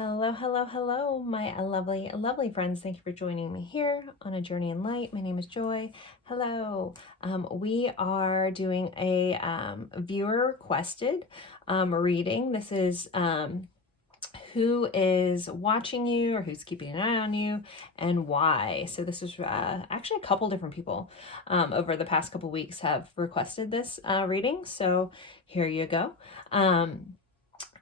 Hello, hello, hello, my lovely, lovely friends. Thank you for joining me here on A Journey in Light. My name is Joy. Hello. We are doing a viewer requested reading. This is who is watching you or who's keeping an eye on you and why. So this is actually a couple different people over the past couple weeks have requested this reading. So here you go.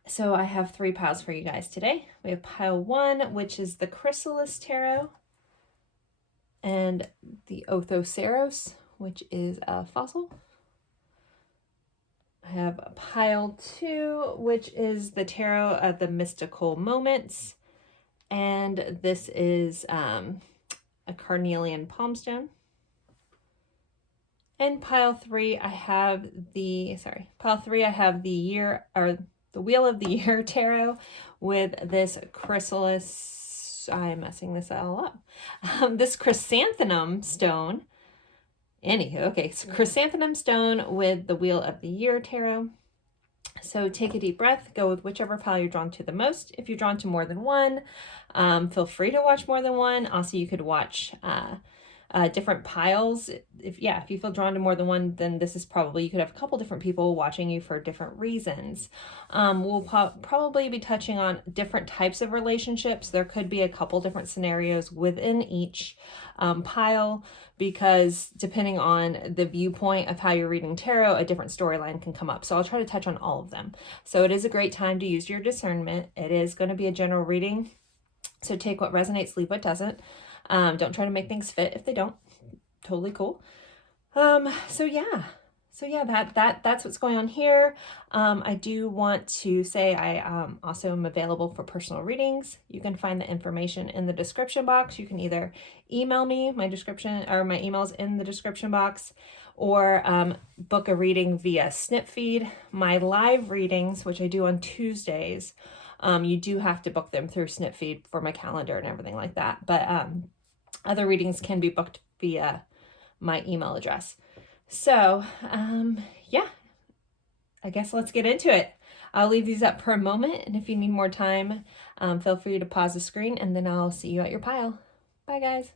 So I have three piles for you guys today. We have pile one, which is the Chrysalis Tarot, and the Othoceros, which is a fossil. I have pile two, which is the Tarot of the Mystical Moments, and this is a carnelian palmstone. And pile three, I have the year, or the Wheel of the Year Tarot with this Chrysalis, I'm messing this all up, this chrysanthemum stone. Anywho, okay, so chrysanthemum stone with the Wheel of the Year Tarot. So take a deep breath, go with whichever pile you're drawn to the most. If you're drawn to more than one, feel free to watch more than one. Also, you could watch different piles. If you feel drawn to more than one, then this is probably, you could have a couple different people watching you for different reasons. We'll probably be touching on different types of relationships. There could be a couple different scenarios within each pile, because depending on the viewpoint of how you're reading tarot, a different storyline can come up. So I'll try to touch on all of them. So it is a great time to use your discernment. It is going to be a general reading, so take what resonates, leave what doesn't. Don't try to make things fit if they don't. Totally cool. So that's what's going on here. I do want to say I also am available for personal readings. You can find the information in the description box. You can either email me, my email's in the description box, or book a reading via Snip Feed. My live readings, which I do on Tuesdays, you do have to book them through Snip Feed for my calendar and everything like that. But other readings can be booked via my email address. So, I guess let's get into it. I'll leave these up for a moment, and if you need more time, feel free to pause the screen, and then I'll see you at your pile. Bye, guys.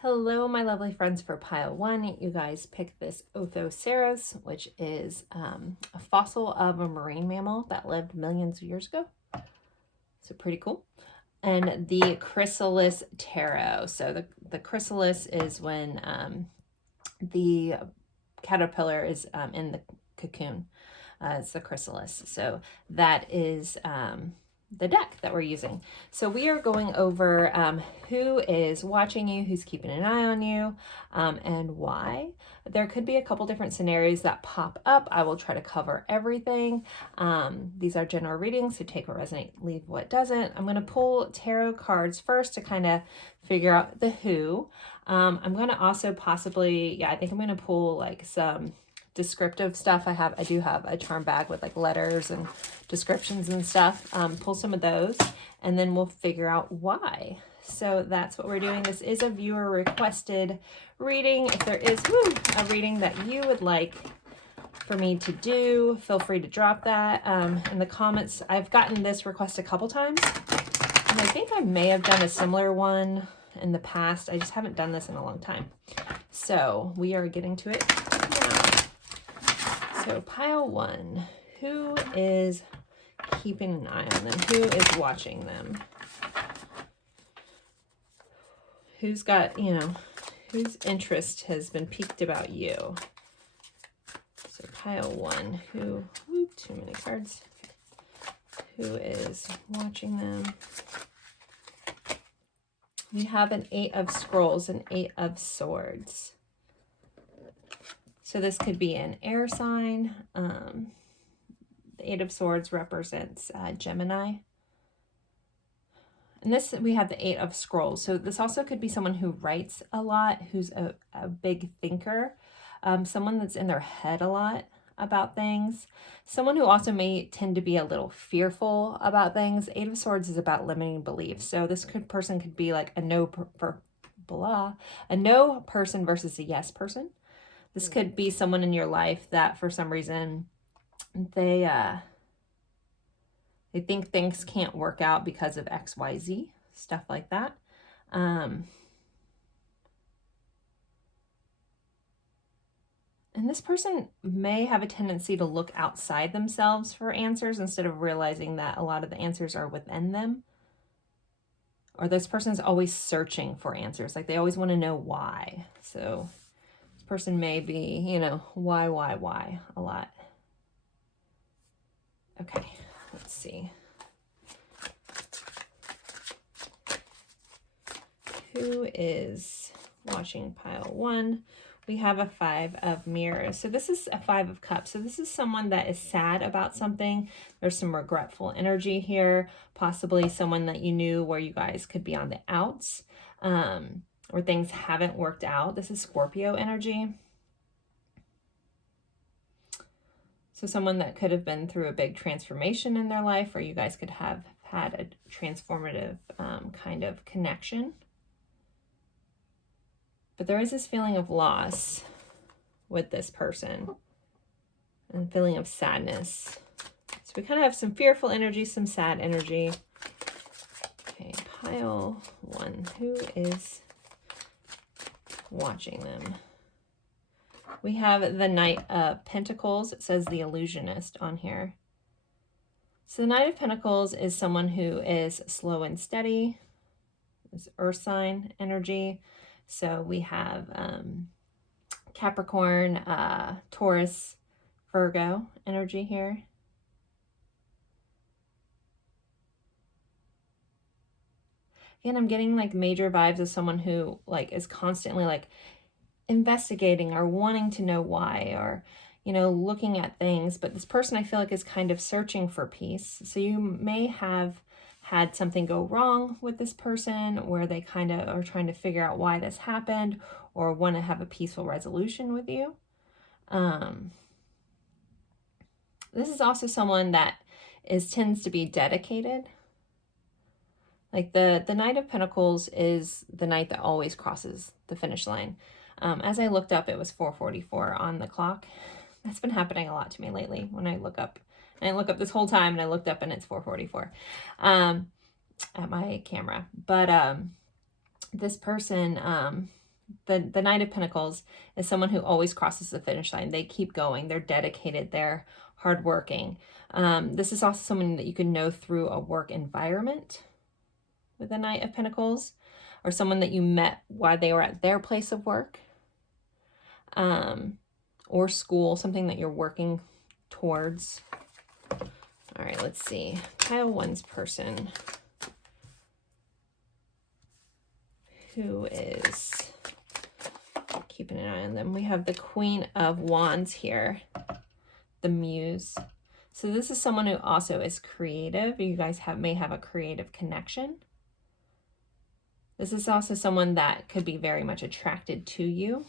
Hello, my lovely friends. For pile one, you guys picked this Othoceros, which is a fossil of a marine mammal that lived millions of years ago. So pretty cool. And the Chrysalis Tarot. So the chrysalis is when the caterpillar is in the cocoon. It's the chrysalis. So that is the deck that we're using. So we are going over who is watching you, who's keeping an eye on you, and why. There could be a couple different scenarios that pop up. I will try to cover everything. These are general readings, so take what resonates, leave what doesn't. I'm going to pull tarot cards first to kind of figure out the who. I'm going to also possibly, I think I'm going to pull like some descriptive stuff. I do have a charm bag with like letters and descriptions and stuff. Pull some of those, and then we'll figure out why. So that's what we're doing. This is a viewer requested reading. If there is a reading that you would like for me to do, feel free to drop that in the comments. I've gotten this request a couple times, and I think I may have done a similar one in the past. I just haven't done this in a long time. So we are getting to it now. So pile one, who is keeping an eye on them? Who is watching them? Who's got, whose interest has been piqued about you? So pile one, too many cards. Who is watching them? We have an 8 of Scrolls and 8 of Swords. So this could be an air sign. The 8 of Swords represents Gemini. And this, we have the 8 of Scrolls. So this also could be someone who writes a lot, who's a big thinker, someone that's in their head a lot about things, someone who also may tend to be a little fearful about things. 8 of Swords is about limiting beliefs. So this person could be like a no blah. A no person versus a yes person. This could be someone in your life that for some reason they think things can't work out because of XYZ, stuff like that. And this person may have a tendency to look outside themselves for answers instead of realizing that a lot of the answers are within them. Or this person's always searching for answers. Like they always want to know why. So this person may be, you know, why a lot. Okay, let's see. Who is watching pile 1? We have a 5 of mirrors. So this is a 5 of cups. So this is someone that is sad about something. There's some regretful energy here. Possibly someone that you knew where you guys could be on the outs, or things haven't worked out. This is Scorpio energy. So someone that could have been through a big transformation in their life, or you guys could have had a transformative kind of connection. But there is this feeling of loss with this person and feeling of sadness. So we kind of have some fearful energy, some sad energy. Okay, pile 1. Who is watching them? We have the Knight of Pentacles. It says the Illusionist on here. So the Knight of Pentacles is someone who is slow and steady. It's Earth sign energy. So we have Capricorn, Taurus, Virgo energy here. Again, I'm getting like major vibes of someone who like is constantly like investigating or wanting to know why, or, you know, looking at things. But this person I feel like is kind of searching for peace. So you may have had something go wrong with this person where they kind of are trying to figure out why this happened or want to have a peaceful resolution with you. This is also someone that tends to be dedicated. Like the Knight of Pentacles is the knight that always crosses the finish line. As I looked up, it was 4:44 on the clock. That's been happening a lot to me lately when I look up. I didn't look up this whole time, and I looked up and it's 4:44 at my camera. But this person, the Knight of Pentacles is someone who always crosses the finish line. They keep going. They're dedicated. They're hardworking. This is also someone that you can know through a work environment with the Knight of Pentacles, or someone that you met while they were at their place of work, or school, something that you're working towards. All right, let's see. Pile 1's person. Who is keeping an eye on them? We have the Queen of Wands here, the Muse. So this is someone who also is creative. You guys may have a creative connection. This is also someone that could be very much attracted to you,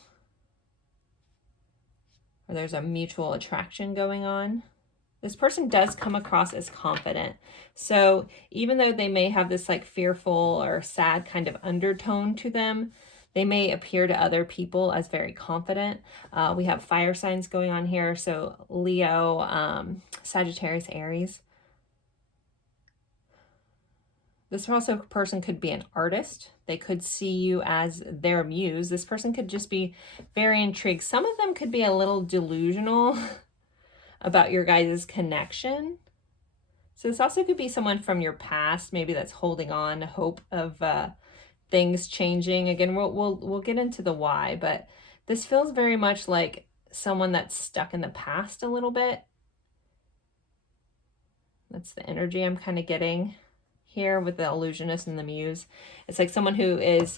or there's a mutual attraction going on. This person does come across as confident. So even though they may have this like fearful or sad kind of undertone to them, they may appear to other people as very confident. We have fire signs going on here. So Leo, Sagittarius, Aries. This person could be an artist. They could see you as their muse. This person could just be very intrigued. Some of them could be a little delusional about your guys' connection. So this also could be someone from your past, maybe that's holding on hope of things changing. Again, we'll get into the why, but this feels very much like someone that's stuck in the past a little bit. That's the energy I'm kind of getting here with the illusionist and the muse. It's like someone who is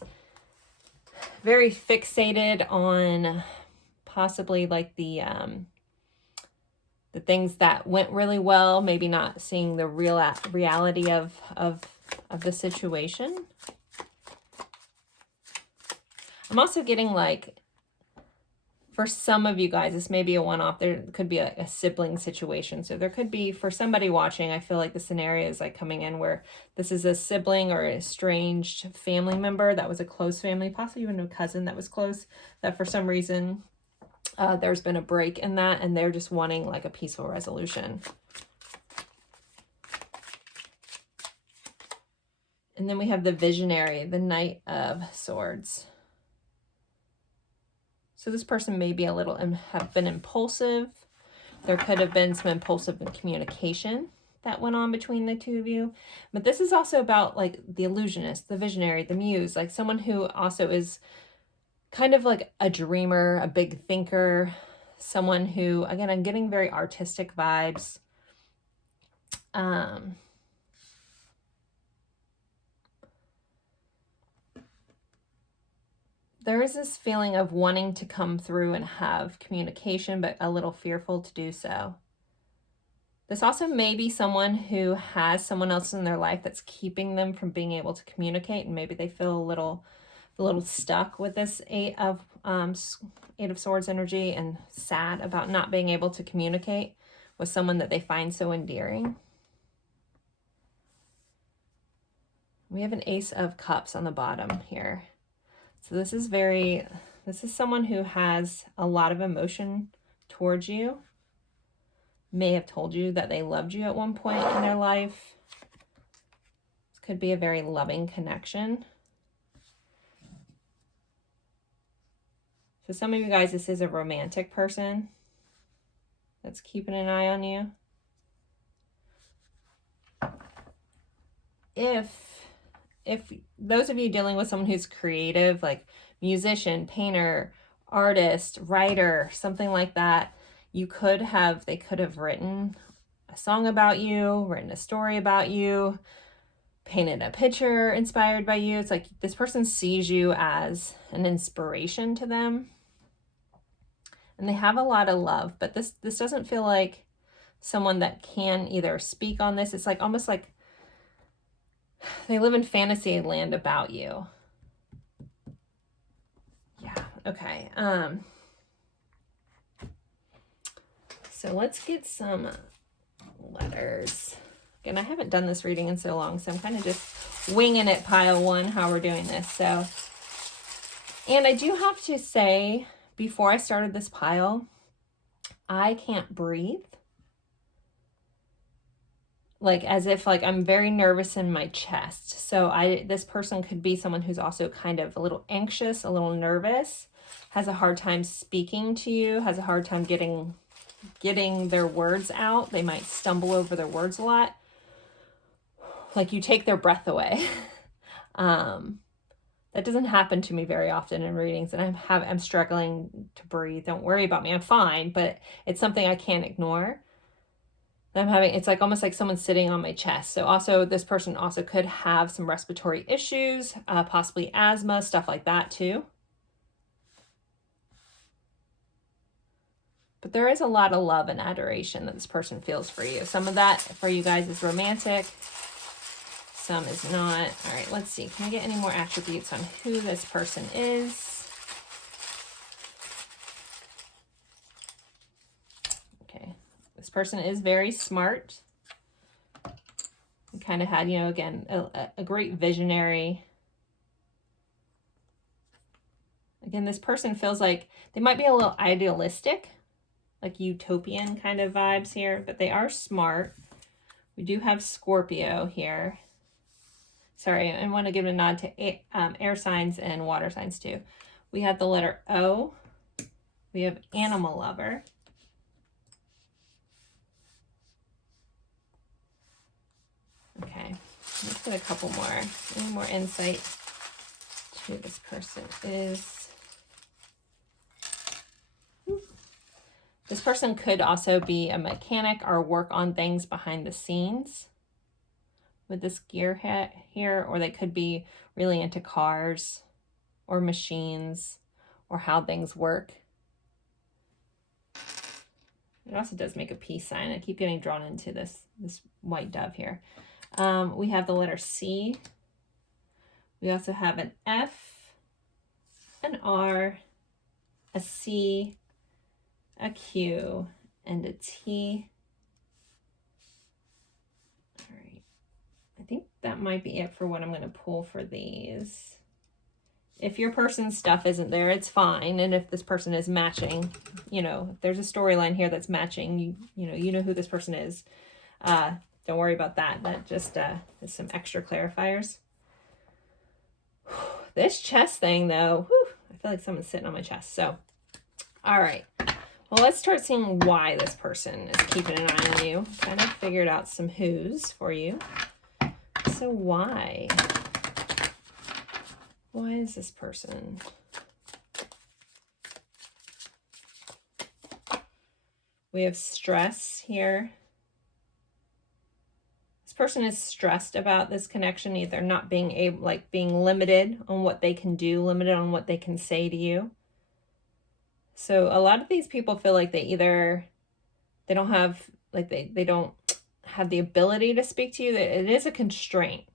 very fixated on possibly like the things that went really well, maybe not seeing the reality of the situation. I'm also getting like For some of you guys, this may be a one-off. There could be a sibling situation. So there could be, for somebody watching, I feel like the scenario is like coming in where this is a sibling or an estranged family member that was a close family, possibly even a cousin that was close, that for some reason there's been a break in that, and they're just wanting like a peaceful resolution. And then we have the visionary, the Knight of Swords. So this person may be a little, have been impulsive. There could have been some impulsive communication that went on between the two of you. But this is also about like the illusionist, the visionary, the muse, like someone who also is kind of like a dreamer, a big thinker, someone who, again, I'm getting very artistic vibes. There is this feeling of wanting to come through and have communication, but a little fearful to do so. This also may be someone who has someone else in their life that's keeping them from being able to communicate, and maybe they feel a little stuck with this Eight of Swords energy and sad about not being able to communicate with someone that they find so endearing. We have an Ace of Cups on the bottom here. So this is someone who has a lot of emotion towards you, may have told you that they loved you at one point in their life. This could be a very loving connection. So some of you guys, this is a romantic person that's keeping an eye on you. If those of you dealing with someone who's creative, like musician, painter, artist, writer, something like that, they could have written a song about you, written a story about you, painted a picture inspired by you. It's like this person sees you as an inspiration to them. And they have a lot of love, but this doesn't feel like someone that can either speak on this. It's like almost like they live in fantasy land about you. Yeah, okay. So let's get some letters. Again, I haven't done this reading in so long, so I'm kind of just winging it, pile one, how we're doing this. So, and I do have to say, before I started this pile, I can't breathe. Like as if like I'm very nervous in my chest. So this person could be someone who's also kind of a little anxious, a little nervous, has a hard time speaking to you, has a hard time getting their words out. They might stumble over their words a lot. Like you take their breath away. That doesn't happen to me very often in readings, and I'm struggling to breathe. Don't worry about me. I'm fine, but it's something I can't ignore. It's like almost like someone sitting on my chest. So also this person also could have some respiratory issues, possibly asthma, stuff like that too. But there is a lot of love and adoration that this person feels for you. Some of that for you guys is romantic. Some is not. All right, let's see. Can we get any more attributes on who this person is? This person is very smart. We kind of had, you know, again, a great visionary. Again, this person feels like they might be a little idealistic, like utopian kind of vibes here, but they are smart. We do have Scorpio here. Sorry, I want to give a nod to air signs and water signs too. We have the letter O. We have animal lover. Okay, let's get a couple more. Any more insight to who this person is? This person could also be a mechanic or work on things behind the scenes with this gear here, or they could be really into cars or machines or how things work. It also does make a peace sign. I keep getting drawn into this white dove here. We have the letter C. We also have an F, an R, a C, a Q, and a T. All right. I think that might be it for what I'm going to pull for these. If your person's stuff isn't there, it's fine. And if this person is matching, you know, if there's a storyline here that's matching, you know who this person is. Don't worry about that. That just is some extra clarifiers. This chest thing, though, I feel like someone's sitting on my chest. So, all right. Well, let's start seeing why this person is keeping an eye on you. Kind of figured out some who's for you. So why? Why is this person? We have stress here. This person is stressed about this connection, either not being able, like being limited on what they can do, limited on what they can say to you. So a lot of these people feel like they don't have, like they don't have the ability to speak to you. It is a constraint.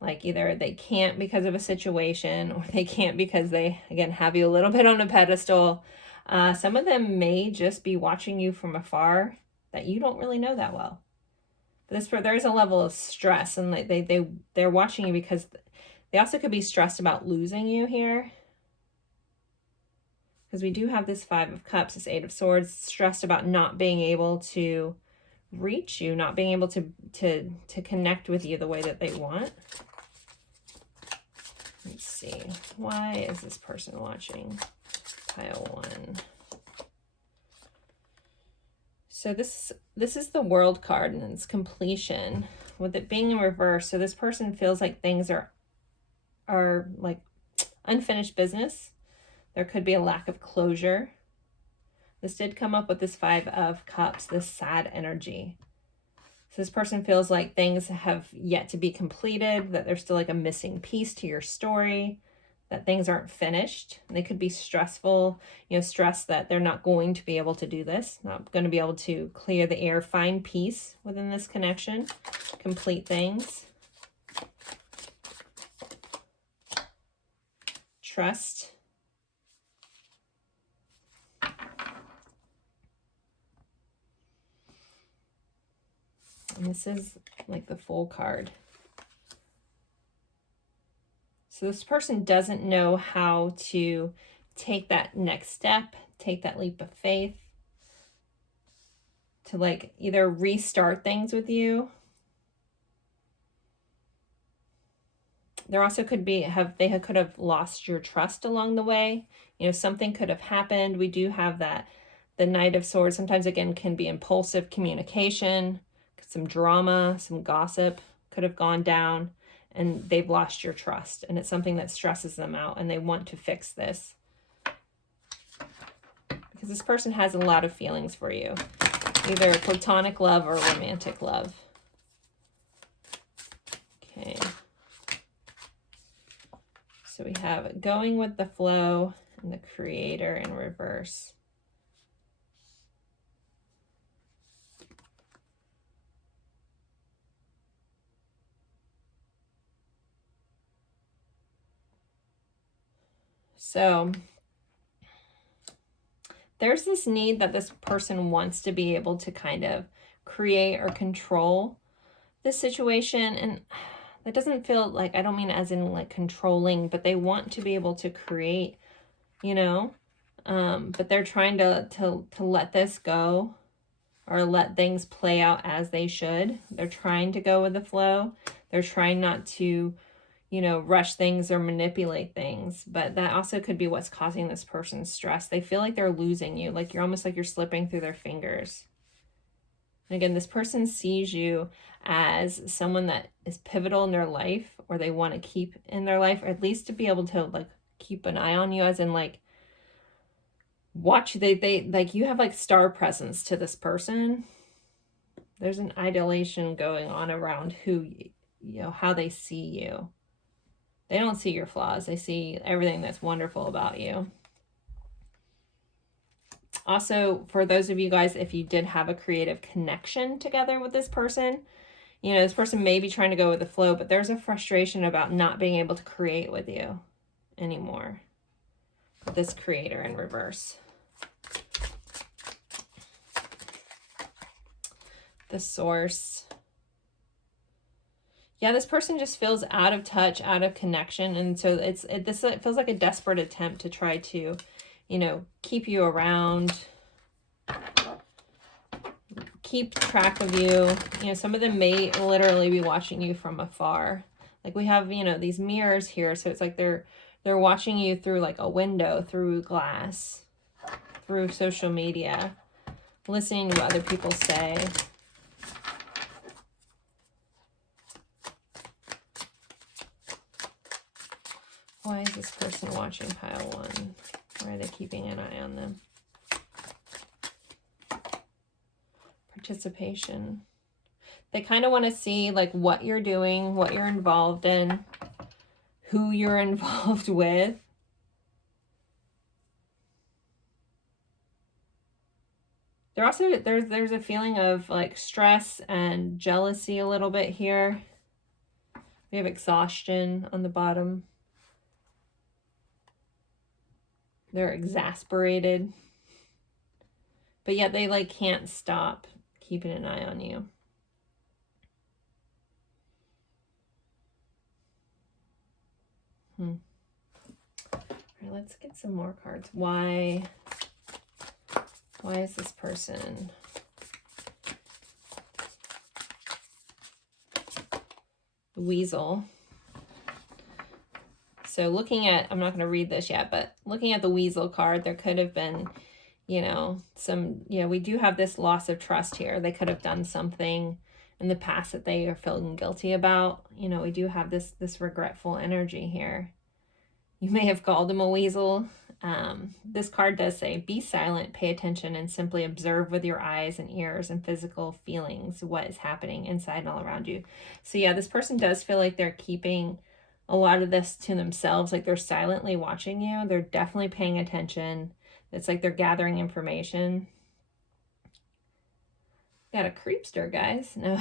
Like either they can't because of a situation, or they can't because they, again, have you a little bit on a pedestal. Some of them may just be watching you from afar that you don't really know that well. But there's a level of stress, and they're watching you because they also could be stressed about losing you here. Because we do have this 5 of Cups, this 8 of Swords, stressed about not being able to reach you, not being able to connect with you the way that they want. Let's see. Why is this person watching? Pile 1. So this is the World card, and it's completion. With it being in reverse, so this person feels like things are like unfinished business. There could be a lack of closure. This did come up with this 5 of Cups, this sad energy. So this person feels like things have yet to be completed, that there's still like a missing piece to your story, that things aren't finished. And they could be stressful, stressed that they're not going to be able to do this, not going to be able to clear the air, find peace within this connection, complete things. Trust. And this is like the Fool card. So this person doesn't know how to take that next step, take that leap of faith, to like either restart things with you. There also could be, they could have lost your trust along the way. Something could have happened. We do have that, the Knight of Swords. Sometimes, again, can be impulsive communication. Some drama, some gossip could have gone down, and they've lost your trust, and it's something that stresses them out, and they want to fix this because this person has a lot of feelings for you, either platonic love or romantic love. Okay, so we have going with the flow and the Creator in reverse. So there's this need that this person wants to be able to kind of create or control this situation. And that doesn't feel like, I don't mean as in like controlling, but they want to be able to create, but they're trying to let this go, or let things play out as they should. They're trying to go with the flow. They're trying not to rush things or manipulate things, but that also could be what's causing this person's stress. They feel like they're losing you, like you're almost like you're slipping through their fingers. And again, this person sees you as someone that is pivotal in their life, or they want to keep in their life, or at least to be able to like keep an eye on you, as in like watch. They like, you have like star presence to this person. There's an idolation going on around who, how they see you. They don't see your flaws. They see everything that's wonderful about you. Also, for those of you guys, if you did have a creative connection together with this person, this person may be trying to go with the flow, but there's a frustration about not being able to create with you anymore. This Creator in reverse. the source. Yeah, this person just feels out of touch, out of connection. And so it feels like a desperate attempt to try to, you know, keep you around, keep track of you. You know, some of them may literally be watching you from afar. Like we have, you know, these mirrors here. So it's like they're watching you through like a window, through glass, through social media, listening to what other people say. Why is this person watching pile one? Why are they keeping an eye on them? Participation. They kind of want to see like what you're doing, what you're involved in, who you're involved with. There also, there's a feeling of like stress and jealousy a little bit here. We have exhaustion on the bottom. They're exasperated. But yet they like can't stop keeping an eye on you. All right, let's get some more cards. Why is this person the weasel? So looking at, I'm not going to read this yet, but looking at the weasel card, there could have been, you know, we do have this loss of trust here. They could have done something in the past that they are feeling guilty about. You know, we do have this regretful energy here. You may have called him a weasel. This card does say, be silent, pay attention, and simply observe with your eyes and ears and physical feelings what is happening inside and all around you. So yeah, this person does feel like they're keeping a lot of this to themselves. Like they're silently watching you. They're definitely paying attention. It's like they're gathering information. Got a creepster, guys. No.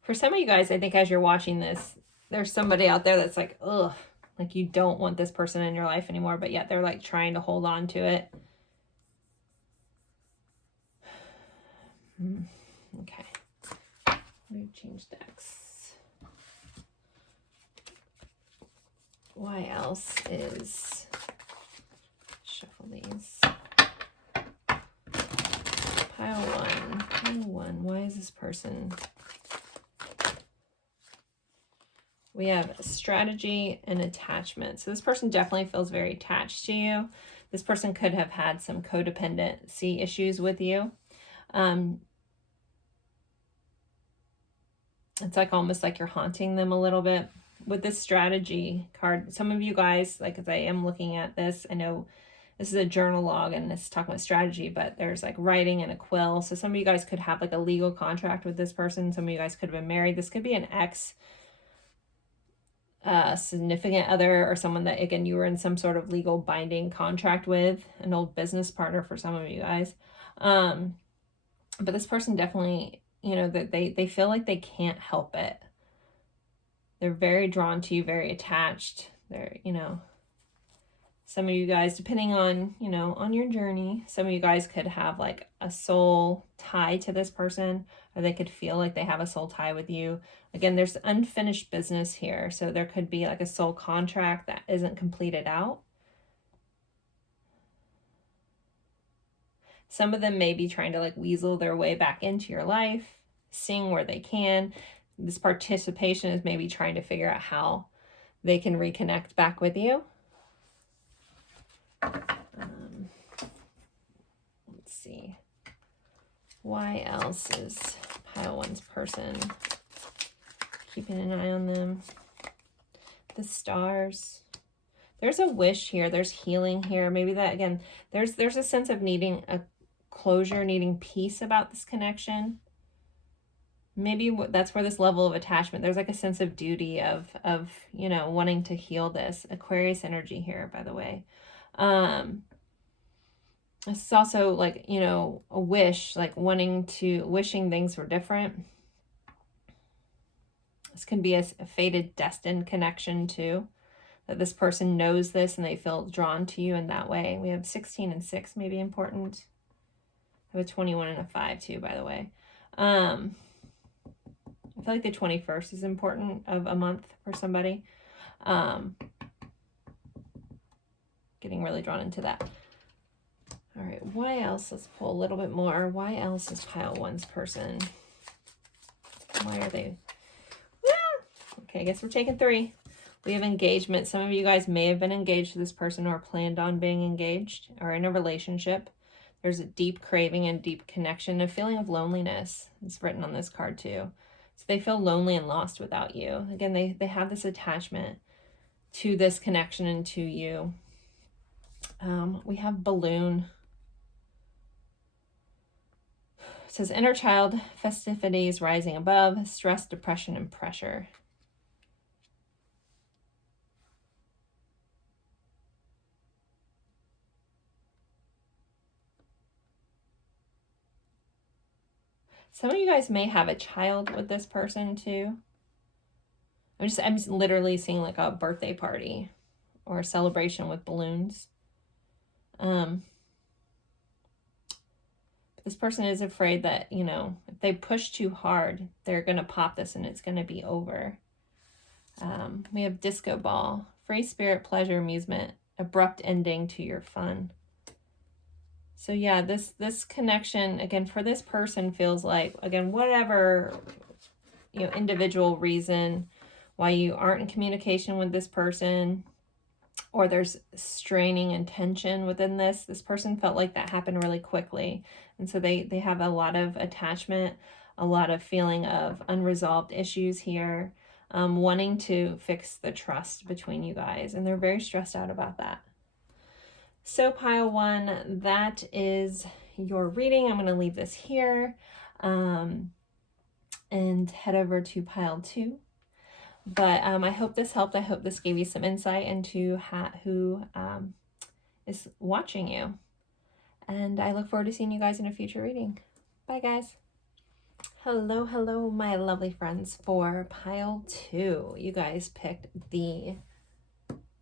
For some of you guys, I think as you're watching this, there's somebody out there that's like, ugh, like you don't want this person in your life anymore, but yet they're like trying to hold on to it. Okay. We've changed decks. Why else is... Shuffle these. Pile one. Why is this person... We have strategy and attachment. So this person definitely feels very attached to you. This person could have had some codependency issues with you. It's like almost like you're haunting them a little bit. With this strategy card, some of you guys, like as I am looking at this, I know this is a journal log and it's talking about strategy, but there's like writing and a quill. So some of you guys could have like a legal contract with this person. Some of you guys could have been married. This could be an ex, significant other, or someone that, again, you were in some sort of legal binding contract with, an old business partner for some of you guys. But this person definitely, you know, that they feel like they can't help it. They're very drawn to you, very attached. They're, you know, some of you guys, depending on, you know, on your journey, some of you guys could have like a soul tie to this person, or they could feel like they have a soul tie with you. Again, there's unfinished business here. So there could be like a soul contract that isn't completed out. Some of them may be trying to like weasel their way back into your life, seeing where they can. This participation is maybe trying to figure out how they can reconnect back with you. Let's see. Why else is pile one's person keeping an eye on them? The stars. There's a wish here. There's healing here. Maybe that, again, there's a sense of needing a closure, needing peace about this connection. Maybe that's where this level of attachment, there's like a sense of duty of, you know, wanting to heal this. Aquarius energy here, by the way. This is also like, you know, a wish, like wishing things were different. This can be a fated, destined connection too. that this person knows this and they feel drawn to you in that way. We have 16 and 6 may be important. I have a 21 and a 5 too, by the way. I feel like the 21st is important of a month for somebody. Getting really drawn into that. All right, why else? Let's pull a little bit more. Why else is pile 1's person? Why are they? Okay, I guess we're taking 3. We have engagement. Some of you guys may have been engaged to this person or planned on being engaged or in a relationship. There's a deep craving and deep connection, a feeling of loneliness. It's written on this card too. So they feel lonely and lost without you. Again, they have this attachment to this connection and to you. We have balloon. It says inner child, festivities rising above, stress, depression, and pressure. Some of you guys may have a child with this person too. I'm literally seeing like a birthday party or a celebration with balloons. This person is afraid that, you know, if they push too hard, they're going to pop this and it's going to be over. We have disco ball, free spirit, pleasure, amusement, abrupt ending to your fun. So yeah, this connection, again, for this person feels like, again, whatever, you know, individual reason why you aren't in communication with this person, or there's straining and tension within this person felt like that happened really quickly. And so they have a lot of attachment, a lot of feeling of unresolved issues here, wanting to fix the trust between you guys. And they're very stressed out about that. So pile 1, that is your reading. I'm going to leave this here and head over to pile 2. But I hope this helped. I hope this gave you some insight into who is watching you. And I look forward to seeing you guys in a future reading. Bye, guys. Hello, hello, my lovely friends. For pile 2, you guys picked the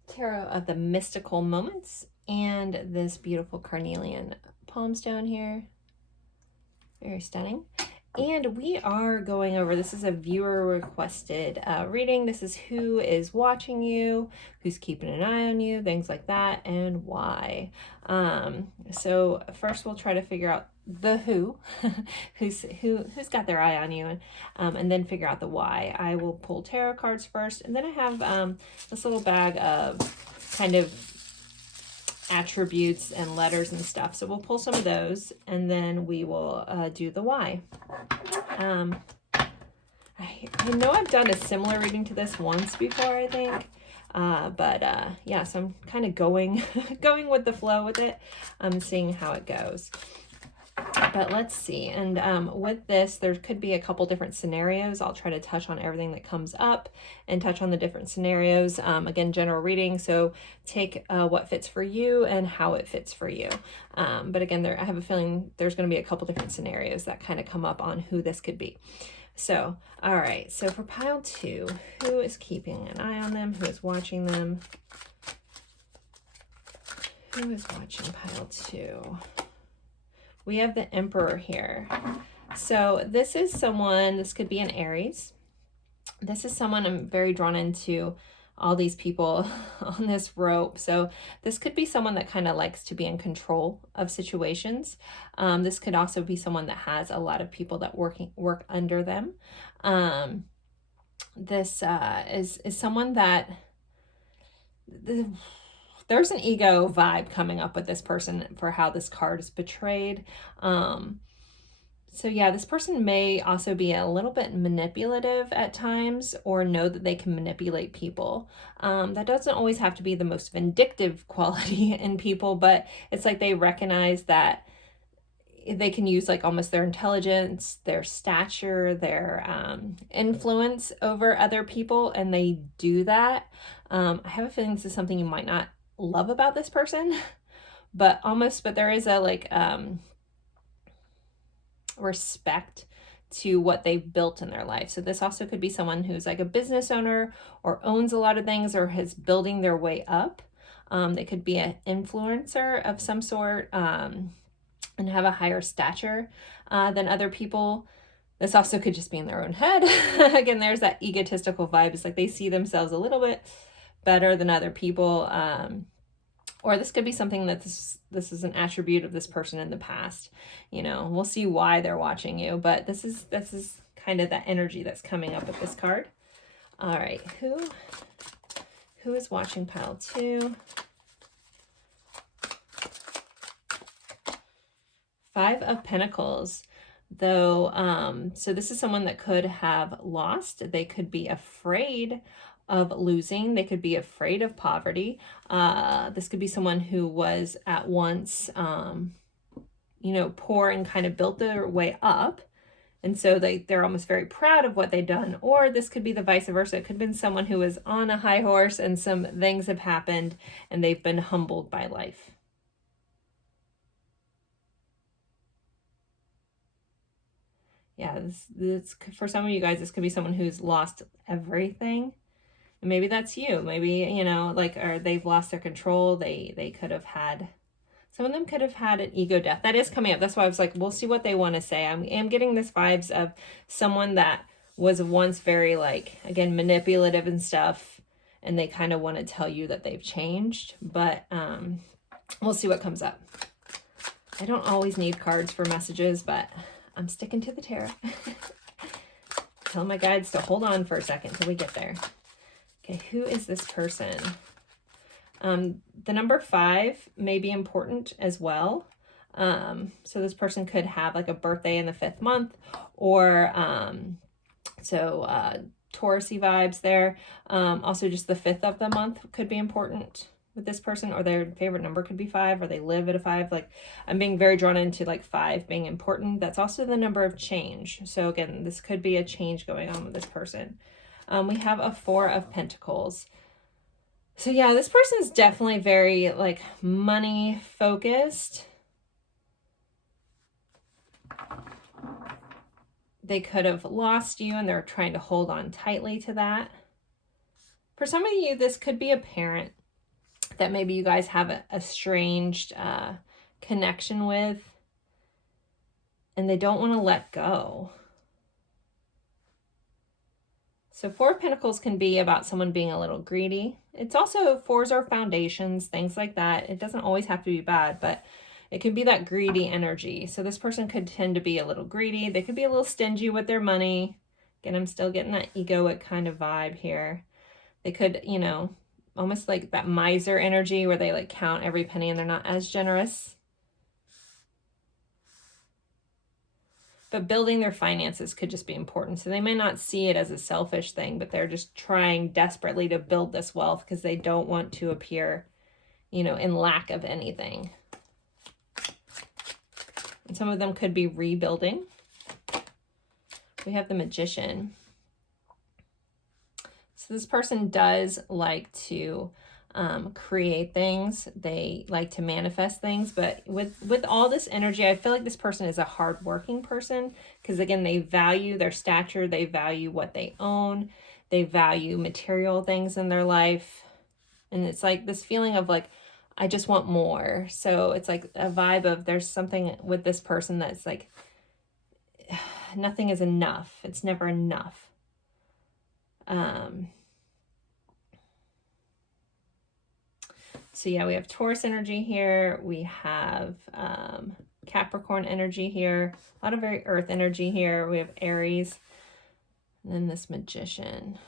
Tarot of the Mystical Moments and this beautiful carnelian palm stone here. Very stunning. And we are going over, this is a viewer requested reading. This is who is watching you, who's keeping an eye on you, things like that, and why. So first we'll try to figure out the who's got their eye on you, and then figure out the why. I will pull tarot cards first, and then I have this little bag of kind of attributes and letters and stuff. So we'll pull some of those, and then we will do the why. I know I've done a similar reading to this once before, I think. Yeah, so I'm kind of going with the flow with it. I'm seeing how it goes. But let's see. And with this, there could be a couple different scenarios. I'll try to touch on everything that comes up and touch on the different scenarios. Again, general reading. So take what fits for you and how it fits for you. But again, I have a feeling there's going to be a couple different scenarios that kind of come up on who this could be. So, all right. So for pile 2, who is keeping an eye on them? Who is watching them? Who is watching pile 2? We have the Emperor here. So this is someone, this could be an Aries. This is someone I'm very drawn into, all these people on this rope. So this could be someone that kind of likes to be in control of situations. This could also be someone that has a lot of people that work under them. This is someone that... There's an ego vibe coming up with this person for how this card is portrayed. So yeah, this person may also be a little bit manipulative at times, or know that they can manipulate people. That doesn't always have to be the most vindictive quality in people, but it's like they recognize that they can use like almost their intelligence, their stature, their influence over other people, and they do that. I have a feeling this is something you might not love about this person, but there is a like respect to what they've built in their life. So this also could be someone who's like a business owner or owns a lot of things or is building their way up. They could be an influencer of some sort and have a higher stature than other people. This also could just be in their own head. Again, there's that egotistical vibe. It's like they see themselves a little bit better than other people. Or this could be something that this is an attribute of this person in the past. You know, we'll see why they're watching you, but this is kind of that energy that's coming up with this card. All right, who is watching pile 2? 5 of Pentacles. Though, so this is someone that could have lost. They could be afraid of losing. They could be afraid of poverty. This could be someone who was at once, you know, poor and kind of built their way up. And so they're almost very proud of what they've done. Or this could be the vice versa. It could have been someone who was on a high horse and some things have happened and they've been humbled by life. Yeah, this for some of you guys, this could be someone who's lost everything. And maybe that's you. Maybe, you know, like, or they've lost their control. They could have had, some of them could have had an ego death. That is coming up. That's why I was like, we'll see what they want to say. I am getting this vibes of someone that was once very, like, again, manipulative and stuff. And they kind of want to tell you that they've changed. But we'll see what comes up. I don't always need cards for messages, but I'm sticking to the tarot. Tell my guides to hold on for a second till we get there. Okay, who is this person? The number 5 may be important as well. So this person could have like a birthday in the 5th month, or Taurus-y vibes there. Also just the 5th of the month could be important with this person, or their favorite number could be 5, or they live at a 5. Like, I'm being very drawn into like 5 being important. That's also the number of change. So again, this could be a change going on with this person. We have a 4 of Pentacles. So yeah, this person's definitely very like money focused. They could have lost you and they're trying to hold on tightly to that. For some of you, this could be a parent that maybe you guys have a estranged connection with, and they don't want to let go. So 4 of Pentacles can be about someone being a little greedy. It's also 4s are foundations, things like that. It doesn't always have to be bad, but it can be that greedy energy. So this person could tend to be a little greedy. They could be a little stingy with their money. Again, I'm still getting that egoic kind of vibe here. They could, you know, almost like that miser energy where they like count every penny and they're not as generous. But building their finances could just be important. So they may not see it as a selfish thing, but they're just trying desperately to build this wealth because they don't want to appear, you know, in lack of anything. And some of them could be rebuilding. We have the Magician. So this person does like to create things. They like to manifest things, but with all this energy, I feel like this person is a hardworking person because again, they value their stature. They value what they own. They value material things in their life. And it's like this feeling of like, I just want more. So it's like a vibe of there's something with this person that's like, nothing is enough. It's never enough. So yeah, we have Taurus energy here. We have Capricorn energy here. A lot of very earth energy here. We have Aries. And then this Magician.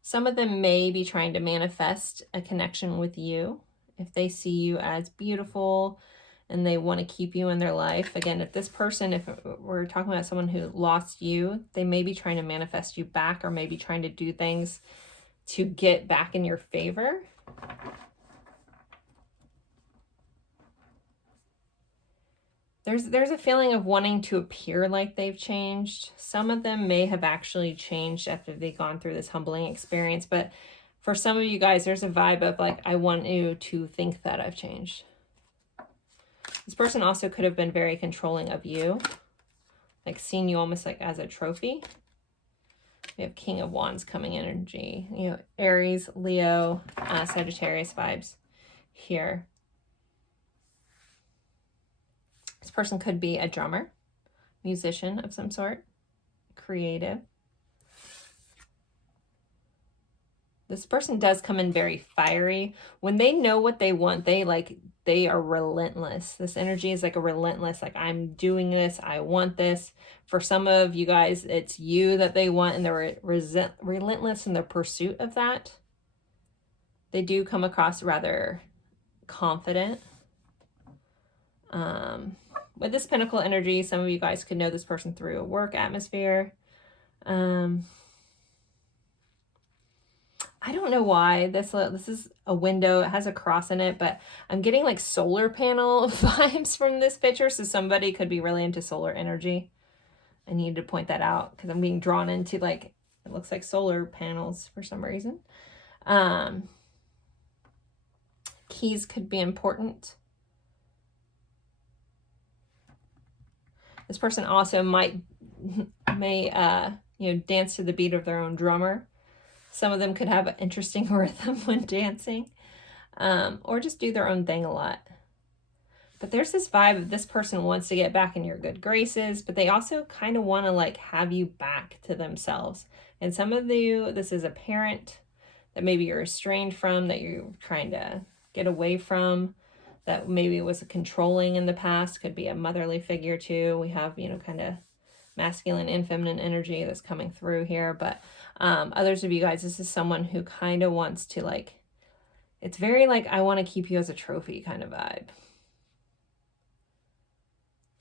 Some of them may be trying to manifest a connection with you. If they see you as beautiful and they want to keep you in their life. Again, if this person, if we're talking about someone who lost you, they may be trying to manifest you back or maybe trying to do things to get back in your favor. There's a feeling of wanting to appear like they've changed. Some of them may have actually changed after they've gone through this humbling experience, but for some of you guys, there's a vibe of like, I want you to think that I've changed. This person also could have been very controlling of you. like seeing you almost like as a trophy. We have King of Wands coming energy, you know, Aries, Leo, Sagittarius vibes here. This person could be a drummer, musician of some sort, creative. This person does come in very fiery. When they know what they want, they are relentless. This energy is like a relentless, like, I'm doing this, I want this. For some of you guys, it's you that they want, and they're relentless in their pursuit of that. They do come across rather confident. With this Pentacle energy, some of you guys could know this person through a work atmosphere. I don't know why this is a window. It has a cross in it, but I'm getting like solar panel vibes from this picture. So somebody could be really into solar energy. I needed to point that out because I'm being drawn into, like, it looks like solar panels for some reason. Keys could be important. This person also may you know, dance to the beat of their own drummer. Some of them could have an interesting rhythm when dancing, or just do their own thing a lot. But there's this vibe of this person wants to get back in your good graces, but they also kind of want to like have you back to themselves. And some of you, this is a parent that maybe you're estranged from, that you're trying to get away from, that maybe was controlling in the past. Could be a motherly figure too. We have, you know, kind of masculine and feminine energy that's coming through here. But others of you guys, this is someone who kind of wants to, like, it's very like, I want to keep you as a trophy kind of vibe.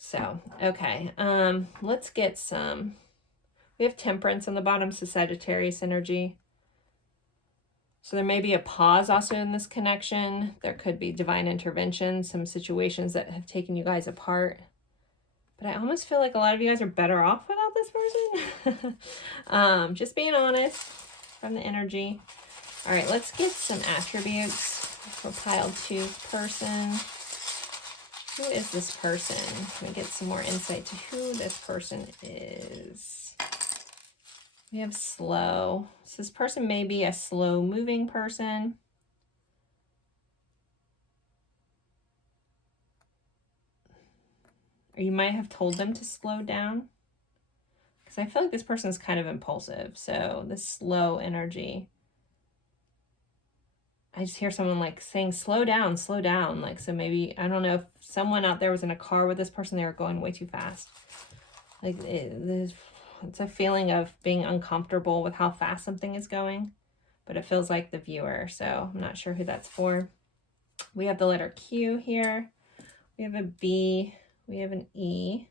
So, okay, let's get some, we have Temperance on the bottom, so Sagittarius energy. So there may be a pause also in this connection. There could be divine intervention, some situations that have taken you guys apart. But I almost feel like a lot of you guys are better off without this person. Just being honest from the energy. All right, let's get some attributes for pile 2 person. Who is this person? Can we get some more insight to who this person is? We have slow. So this person may be a slow moving person. Or you might have told them to slow down. Because I feel like this person is kind of impulsive. So this slow energy. I just hear someone like saying, slow down, slow down. Like, so maybe, I don't know if someone out there was in a car with this person, they were going way too fast. Like, it's a feeling of being uncomfortable with how fast something is going. But it feels like the viewer. So I'm not sure who that's for. We have the letter Q here. We have a B. We have an E.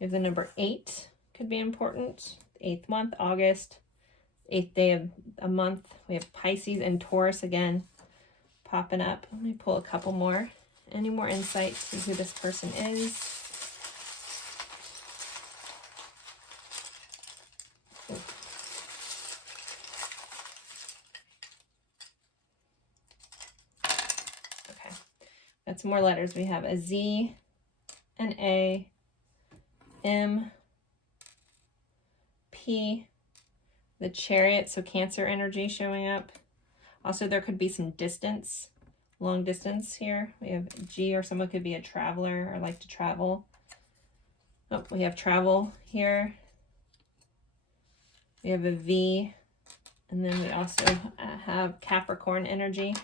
We have the number 8. Could be important. 8th month, August. 8th day of a month. We have Pisces and Taurus again popping up. Let me pull a couple more. Any more insight to who this person is? Okay, got some more letters. We have a Z, an A, M, P, the Chariot, so Cancer energy showing up. Also, there could be some distance, long distance here. We have G, or someone could be a traveler or like to travel. Oh, we have travel here. We have a V, and then we also have Capricorn energy.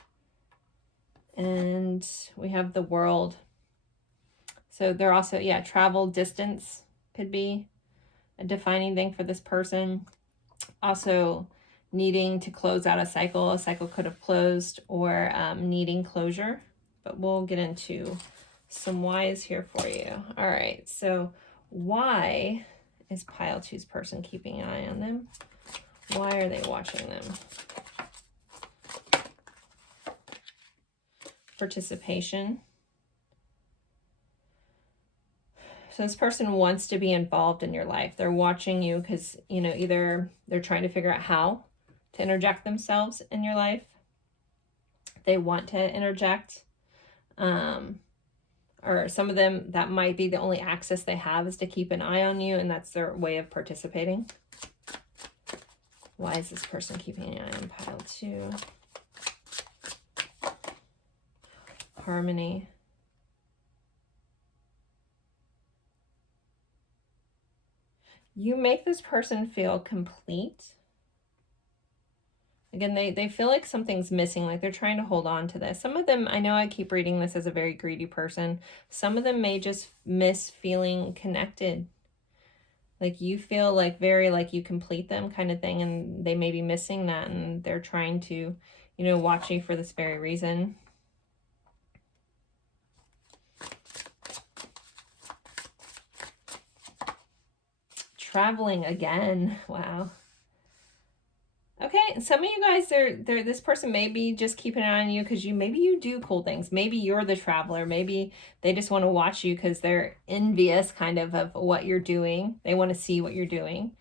And we have the World. So they're also, yeah, travel, distance could be a defining thing for this person. Also needing to close out a cycle. A cycle could have closed, or needing closure. But we'll get into some whys here for you. All right, so why is pile 2's person keeping an eye on them? Why are they watching them? Participation. So this person wants to be involved in your life. They're watching you because, you know, either they're trying to figure out how to interject themselves in your life. They want to interject, or or some of them, that might be the only access they have is to keep an eye on you, and that's their way of participating. Why is this person keeping an eye on pile 2? Harmony. You make this person feel complete. Again, they feel like something's missing, like they're trying to hold on to this. Some of them, I know I keep reading this as a very greedy person. Some of them may just miss feeling connected. Like you feel like very like you complete them kind of thing, and they may be missing that, and they're trying to, you know, watch you for this very reason. Traveling again. Wow. Okay, some of you guys, this person may be just keeping an eye on you because maybe you do cool things. Maybe you're the traveler. Maybe they just want to watch you because they're envious kind of what you're doing. They want to see what you're doing.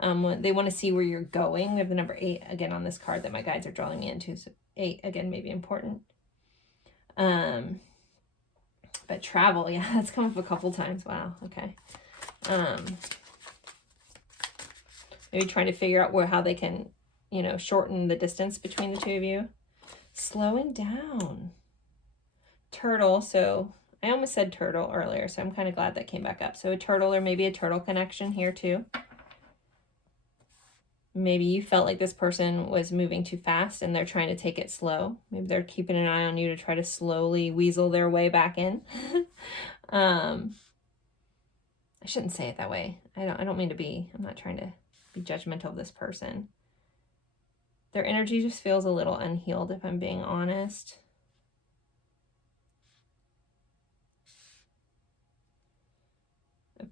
They want to see where you're going. We have the number 8 again on this card that my guides are drawing me into. So 8 again may be important. But travel, yeah, that's come up a couple times. Wow, okay. Maybe trying to figure out how they can, you know, shorten the distance between the two of you. Slowing down. Turtle. So I almost said turtle earlier, so I'm kind of glad that came back up. So a turtle, or maybe a turtle connection here too. Maybe you felt like this person was moving too fast and they're trying to take it slow. Maybe they're keeping an eye on you to try to slowly weasel their way back in. I shouldn't say it that way. I don't mean to be, I'm not trying to be judgmental of this person. Their energy just feels a little unhealed, if I'm being honest.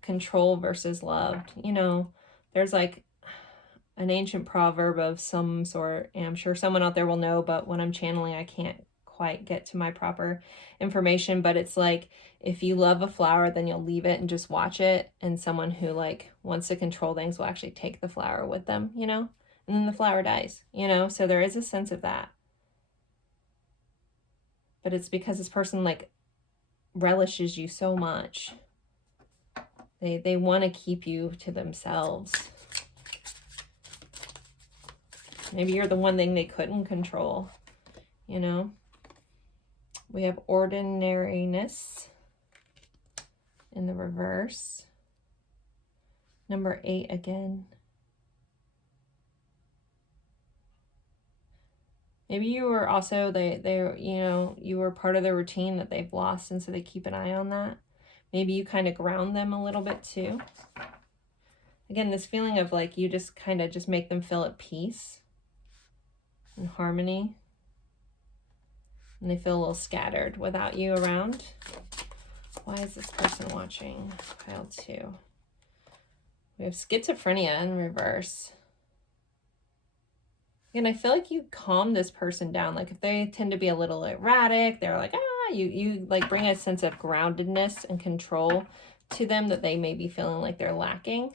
Control versus loved. You know, there's like an ancient proverb of some sort, and I'm sure someone out there will know, but when I'm channeling, I can't quite get to my proper information, but it's like, if you love a flower, then you'll leave it and just watch it, and someone who like wants to control things will actually take the flower with them, you know, and then the flower dies, you know, so there is a sense of that. But it's because this person like relishes you so much. They want to keep you to themselves. Maybe you're the one thing they couldn't control, you know. We have ordinariness in the reverse. Number 8 again. Maybe you were also, they you know, you were part of the routine that they've lost, and so they keep an eye on that. Maybe you kind of ground them a little bit too. Again, this feeling of like you just kind of just make them feel at peace and harmony. And they feel a little scattered without you around. Why is this person watching pile 2? We have schizophrenia in reverse. And I feel like you calm this person down. Like if they tend to be a little erratic, they're like, you like bring a sense of groundedness and control to them that they may be feeling like they're lacking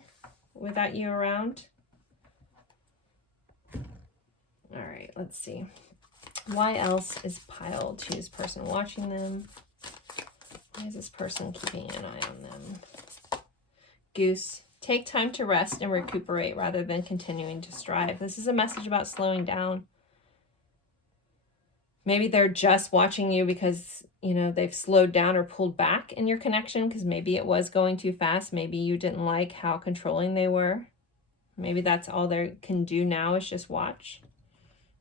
without you around. All right, let's see. Why else is pile 2's person watching them? Why is this person keeping an eye on them? Goose. Take time to rest and recuperate rather than continuing to strive. This is a message about slowing down. Maybe they're just watching you because, you know, they've slowed down or pulled back in your connection because maybe it was going too fast. Maybe you didn't like how controlling they were. Maybe that's all they can do now is just watch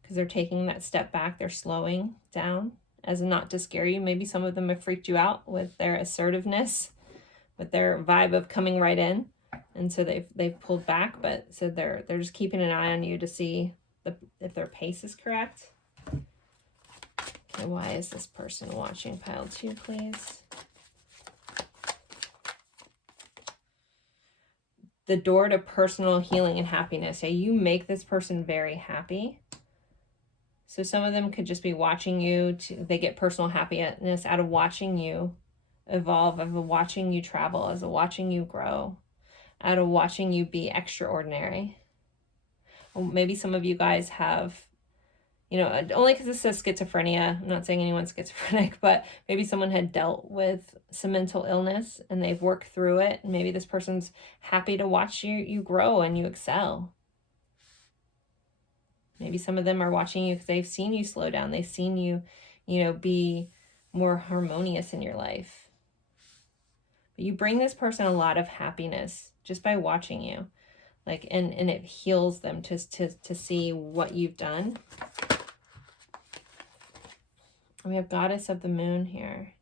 because they're taking that step back. They're slowing down as not to scare you. Maybe some of them have freaked you out with their assertiveness, with their vibe of coming right in. And so they've pulled back, but so they're just keeping an eye on you to see if their pace is correct. Okay, why is this person watching pile 2, please? The door to personal healing and happiness. Yeah, you make this person very happy. So some of them could just be watching you. They get personal happiness out of watching you evolve, of watching you travel, as of watching you grow, out of watching you be extraordinary. Well, maybe some of you guys have, You know, only because it says schizophrenia. I'm not saying anyone's schizophrenic, but maybe someone had dealt with some mental illness and they've worked through it. And maybe this person's happy to watch you grow and you excel. Maybe some of them are watching you because they've seen you slow down. They've seen you, you know, be more harmonious in your life. But you bring this person a lot of happiness just by watching you. Like, and it heals them to see what you've done. We have Goddess of the Moon here.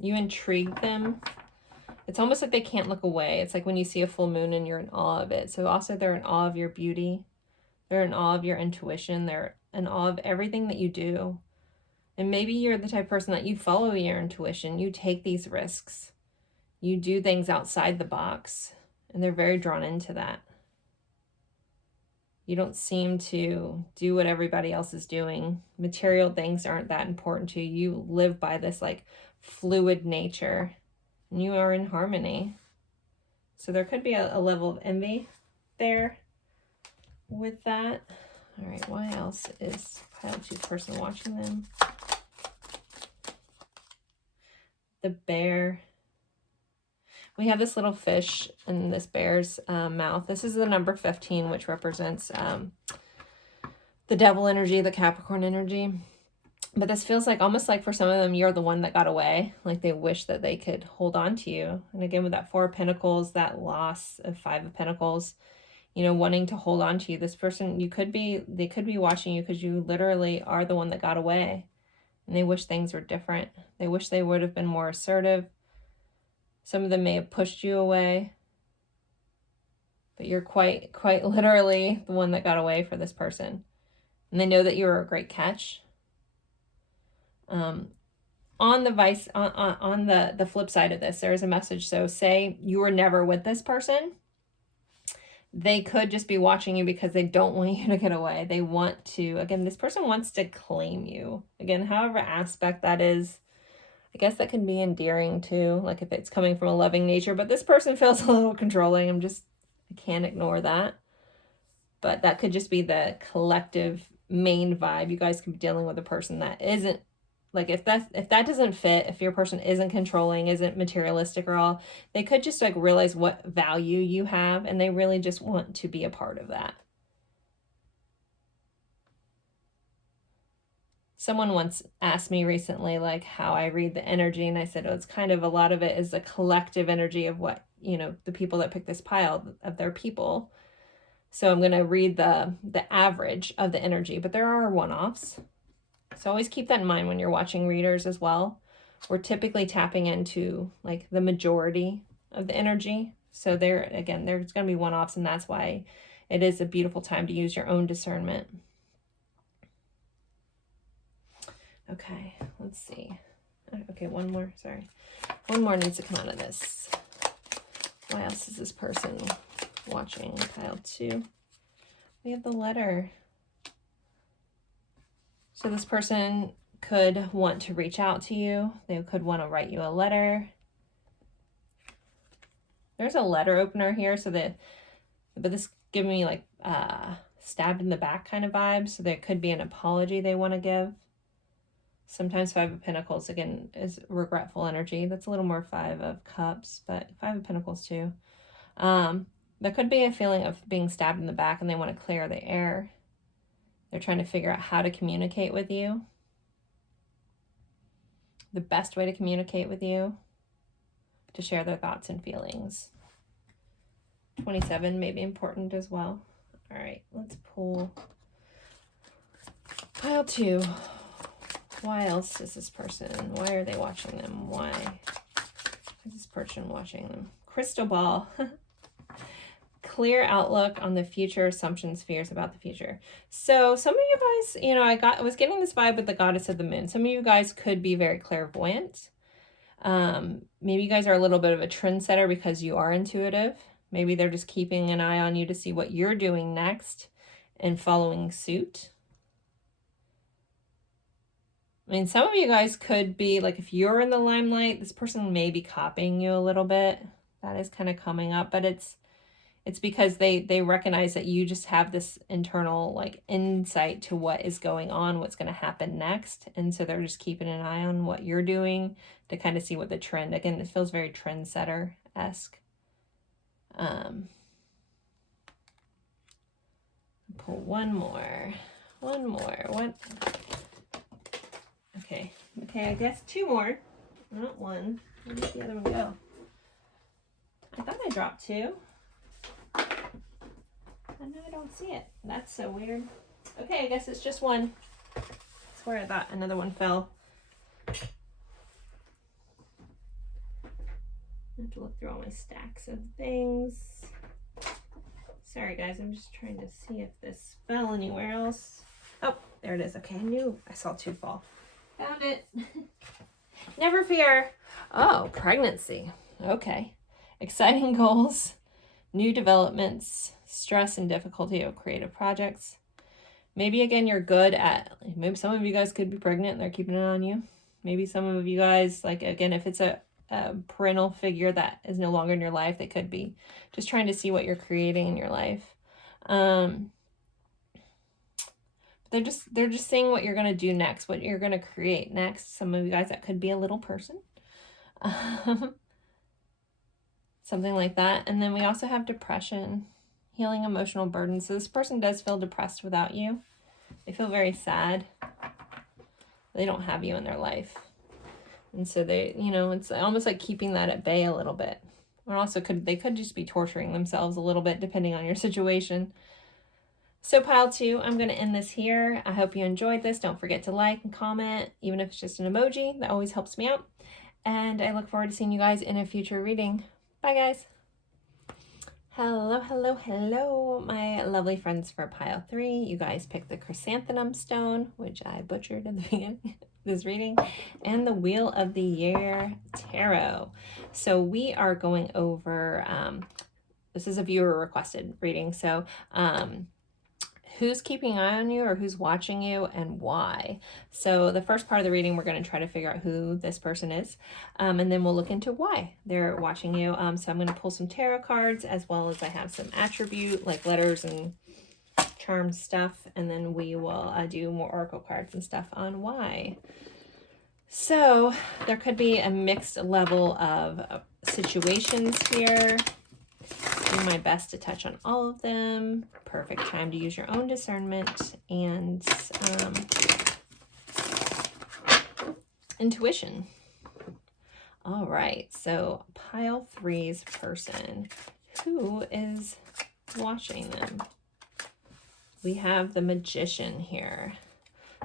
You intrigue them. It's almost like they can't look away. It's like when you see a full moon and you're in awe of it. So also they're in awe of your beauty. They're in awe of your intuition. They're in awe of everything that you do. And maybe you're the type of person that you follow your intuition. You take these risks. You do things outside the box. And they're very drawn into that. You don't seem to do what everybody else is doing. Material things aren't that important to you. You live by this like fluid nature. And you are in harmony. So there could be a level of envy there with that. All right, why else is pile 2 person watching them? The bear. We have this little fish in this bear's mouth. This is the number 15, which represents the devil energy, the Capricorn energy. But this feels like almost like for some of them, you're the one that got away. Like they wish that they could hold on to you. And again, with that 4 of Pentacles, that loss of 5 of Pentacles, you know, wanting to hold on to you. This person, they could be watching you because you literally are the one that got away. And they wish things were different. They wish they would have been more assertive. Some of them may have pushed you away. But you're quite literally the one that got away for this person. And they know that you were a great catch. On the flip side of this, there is a message. So say you were never with this person. They could just be watching you because they don't want you to get away. They want to, again, this person wants to claim you. Again, however aspect that is, I guess that can be endearing too. Like if it's coming from a loving nature, but this person feels a little controlling. I can't ignore that. But that could just be the collective main vibe. You guys could be dealing with a person that isn't, like if that doesn't fit, if your person isn't controlling, isn't materialistic or all, they could just like realize what value you have and they really just want to be a part of that. Someone once asked me recently like how I read the energy, and I said, oh, it's kind of a lot of it is a collective energy of what, you know, the people that pick this pile of their people. So I'm going to read the average of the energy, but there are one-offs. So always keep that in mind when you're watching readers as well. We're typically tapping into like the majority of the energy. So there's going to be one-offs, and that's why it is a beautiful time to use your own discernment. Okay, let's see. Okay, one more, sorry. One more needs to come out of this. Why else is this person watching? Pile 2. We have the letter. So this person could want to reach out to you. They could want to write you a letter. There's a letter opener here, but this giving me like stabbed in the back kind of vibes. So there could be an apology they want to give. Sometimes 5 of Pentacles, again, is regretful energy. That's a little more 5 of Cups, but 5 of Pentacles too. There could be a feeling of being stabbed in the back and they want to clear the air. They're trying to figure out how to communicate with you. The best way to communicate with you. To share their thoughts and feelings. 27 may be important as well. All right, let's pull pile 2. Why else is this person? Why are they watching them? Why is this person watching them? Crystal ball. Clear outlook on the future, assumptions, fears about the future. So some of you guys, you know, I was getting this vibe with the Goddess of the Moon. Some of you guys could be very clairvoyant. Maybe you guys are a little bit of a trendsetter because you are intuitive. Maybe they're just keeping an eye on you to see what you're doing next and following suit. I mean, some of you guys could be, like, if you're in the limelight, this person may be copying you a little bit. That is kind of coming up, but it's because they recognize that you just have this internal like insight to what is going on, what's going to happen next. And so they're just keeping an eye on what you're doing to kind of see what the trend, again, it feels very trendsetter-esque. Pull one more. What? Okay, I guess two more, not one. Where did the other one go? I thought I dropped two. And now I don't see it. That's so weird. Okay, I guess it's just one. I swear I thought another one fell. I have to look through all my stacks of things. Sorry guys, I'm just trying to see if this fell anywhere else. Oh, there it is. Okay, I knew I saw two fall. Found it. Never fear. Oh, pregnancy. Okay. Exciting goals, new developments, stress and difficulty of creative projects. Maybe again, you're good at, maybe some of you guys could be pregnant and they're keeping an eye on you. Maybe some of you guys, like again, if it's a parental figure that is no longer in your life, they could be just trying to see what you're creating in your life. They're just seeing what you're going to do next, what you're going to create next. Some of you guys, that could be a little person. Something like that. And then we also have depression, healing emotional burdens. So this person does feel depressed without you. They feel very sad. They don't have you in their life. And so they, you know, it's almost like keeping that at bay a little bit. Or also they could just be torturing themselves a little bit depending on your situation. So pile 2, I'm going to end this here. I hope you enjoyed this. Don't forget to like and comment, even if it's just an emoji. That always helps me out. And I look forward to seeing you guys in a future reading. Bye, guys. Hello, my lovely friends for pile 3. You guys picked the chrysanthemum stone, which I butchered in the beginning of this reading, and the Wheel of the Year tarot. So we are going over, this is a viewer requested reading. So who's keeping an eye on you or who's watching you and why. So the first part of the reading, we're going to try to figure out who this person is. And then we'll look into why they're watching you. So I'm going to pull some tarot cards as well as I have some attribute like letters and charm stuff. And then we will do more oracle cards and stuff on why. So there could be a mixed level of situations here. Do my best to touch on all of them. Perfect time to use your own discernment and intuition. All right, so pile 3's person. Who is watching them? We have the Magician here.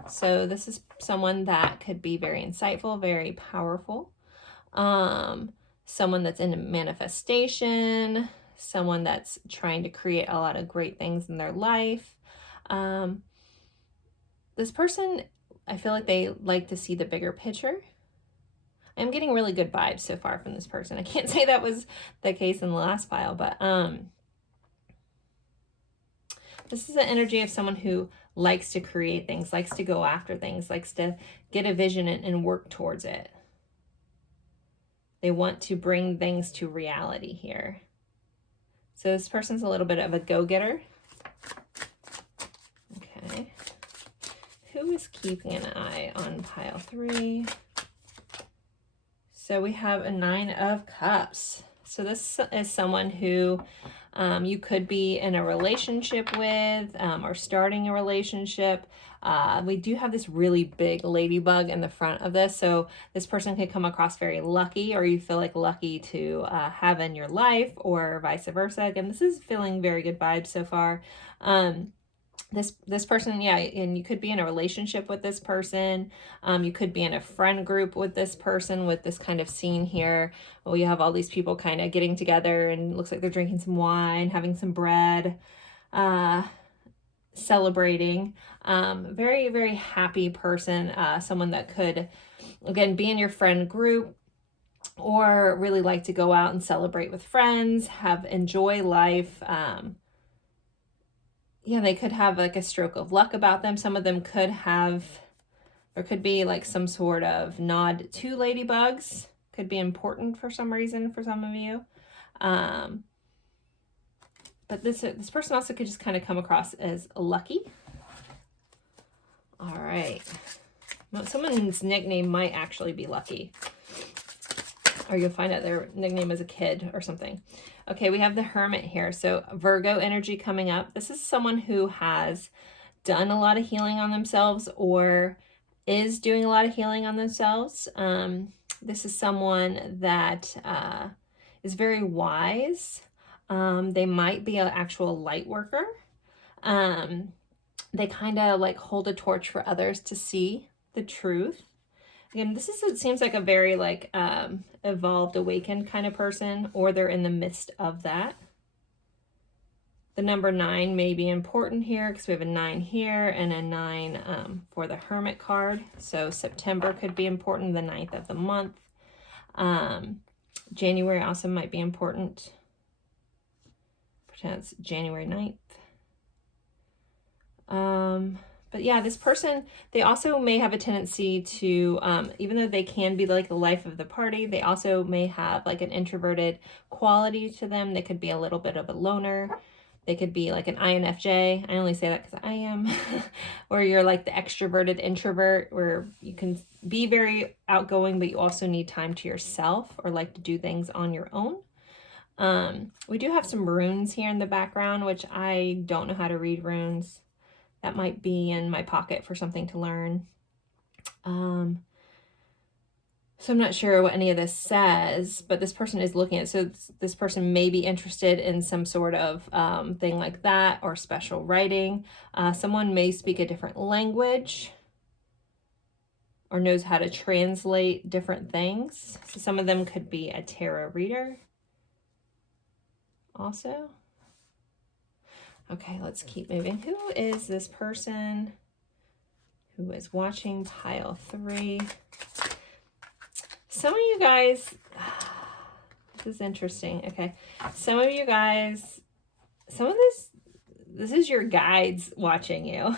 So this is someone that could be very insightful, very powerful. Someone that's in manifestation, someone that's trying to create a lot of great things in their life. This person, I feel like they like to see the bigger picture. I'm getting really good vibes so far from this person. I can't say that was the case in the last pile, but this is the energy of someone who likes to create things, likes to go after things, likes to get a vision and work towards it. They want to bring things to reality here. So this person's a little bit of a go-getter. Okay. Who is keeping an eye on pile 3? So we have a 9 of Cups. So this is someone who you could be in a relationship with or starting a relationship. We do have this really big ladybug in the front of this. So this person could come across very lucky, or you feel like lucky to have in your life, or vice versa. Again, this is feeling very good vibes so far. This person, yeah, and you could be in a relationship with this person. You could be in a friend group with this person, with this kind of scene here. Well, you have all these people kind of getting together and it looks like they're drinking some wine, having some bread, celebrating. Very, very happy person. Someone that could, again, be in your friend group or really like to go out and celebrate with friends, enjoy life. Yeah, they could have like a stroke of luck about them. Some of them could have, there could be like some sort of nod to ladybugs. Could be important for some reason for some of you. But this person also could just kind of come across as lucky. All right. Someone's nickname might actually be Lucky. Or you'll find out their nickname as a kid or something. Okay, we have the Hermit here. So Virgo energy coming up. This is someone who has done a lot of healing on themselves or is doing a lot of healing on themselves. This is someone that is very wise. They might be an actual light worker. They kind of like hold a torch for others to see the truth. Again, it seems like a very like evolved, awakened kind of person, or they're in the midst of that. The number 9 may be important here because we have a 9 here and a 9 for the Hermit card. So September could be important, the 9th of the month. January also might be important. Pretend it's January 9th. But yeah, this person, they also may have a tendency to, even though they can be like the life of the party, they also may have like an introverted quality to them. They could be a little bit of a loner. They could be like an INFJ. I only say that because I am. Or you're like the extroverted introvert where you can be very outgoing, but you also need time to yourself or like to do things on your own. We do have some runes here in the background, which I don't know how to read runes. That might be in my pocket for something to learn. So I'm not sure what any of this says, but this person is looking at, so this person may be interested in some sort of thing like that or special writing. Someone may speak a different language or knows how to translate different things. So some of them could be a tarot reader also. Okay, let's keep moving. Who is this person who is watching pile 3? Some of you guys, this is interesting. Okay, some of you guys, this is your guides watching you.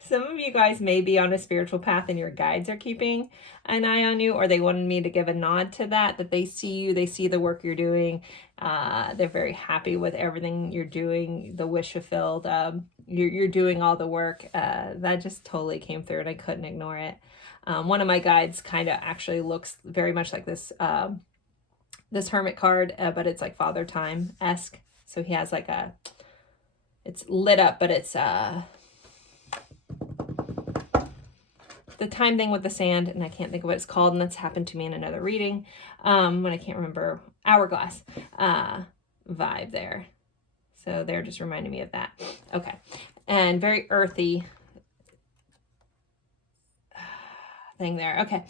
Some of you guys may be on a spiritual path and your guides are keeping an eye on you, or they wanted me to give a nod to that they see you, they see the work you're doing. They're very happy with everything you're doing, the wish fulfilled. You're doing all the work. That just totally came through and I couldn't ignore it. One of my guides kind of actually looks very much like this, this Hermit card, but it's like Father Time-esque. So he has like it's lit up, but it's, the time thing with the sand, and I can't think of what it's called, and that's happened to me in another reading, when I can't remember, hourglass vibe there. So they're just reminding me of that. Okay, and very earthy thing there. Okay,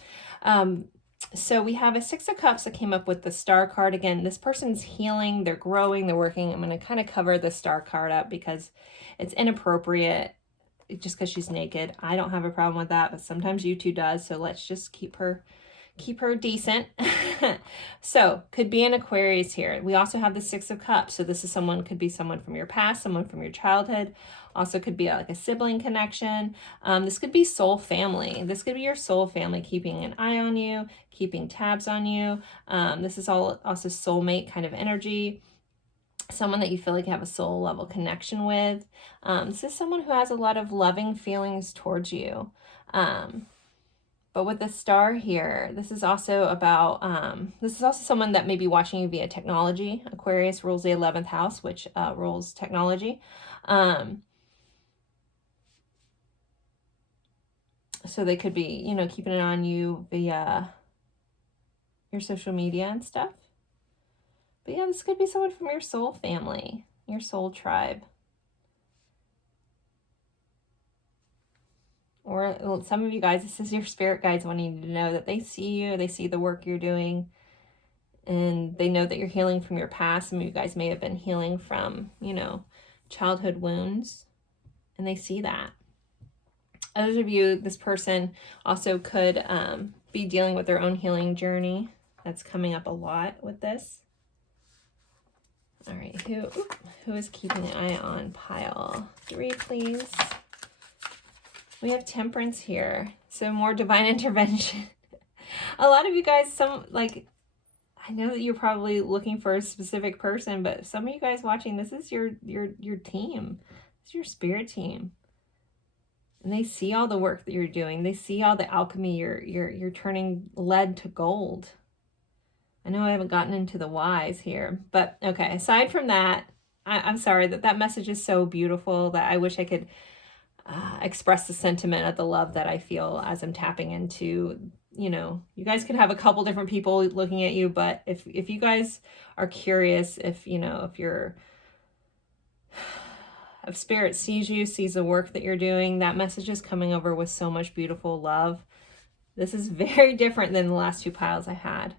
so we have a 6 of Cups that came up with the Star card. Again, this person's healing, they're growing, they're working. I'm going to kind of cover the Star card up because it's inappropriate. Just because she's naked. I don't have a problem with that, but sometimes YouTube does. So let's just keep her decent. So could be an Aquarius here. We also have the 6 of Cups. So this is could be someone from your past, someone from your childhood. Also could be like a sibling connection. This could be soul family. This could be your soul family keeping an eye on you, keeping tabs on you. This is all also soulmate kind of energy. Someone that you feel like you have a soul level connection with. This is someone who has a lot of loving feelings towards you. But with the Star here, this is also about, this is also someone that may be watching you via technology. Aquarius rules the 11th house, which rules technology. So they could be, you know, keeping it on you via your social media and stuff. But yeah, this could be someone from your soul family, your soul tribe. Or some of you guys, this is your spirit guides wanting you to know that they see you, they see the work you're doing, and they know that you're healing from your past. Some of you guys may have been healing from, you know, childhood wounds, and they see that. Others of you, this person also could be dealing with their own healing journey. That's coming up a lot with this. All right, who is keeping an eye on pile 3, please? We have Temperance here, so more divine intervention. A lot of you guys, I I know that you're probably looking for a specific person, but some of you guys watching, this is your team. It's your spirit team. And they see all the work that you're doing. They see all the alchemy. You're turning lead to gold. I know I haven't gotten into the whys here, but okay. Aside from that, I'm sorry that message is so beautiful that I wish I could express the sentiment of the love that I feel as I'm tapping into. You know, you guys could have a couple different people looking at you, but if you guys are curious, if spirit sees you, sees the work that you're doing, that message is coming over with so much beautiful love. This is very different than the last two piles I had.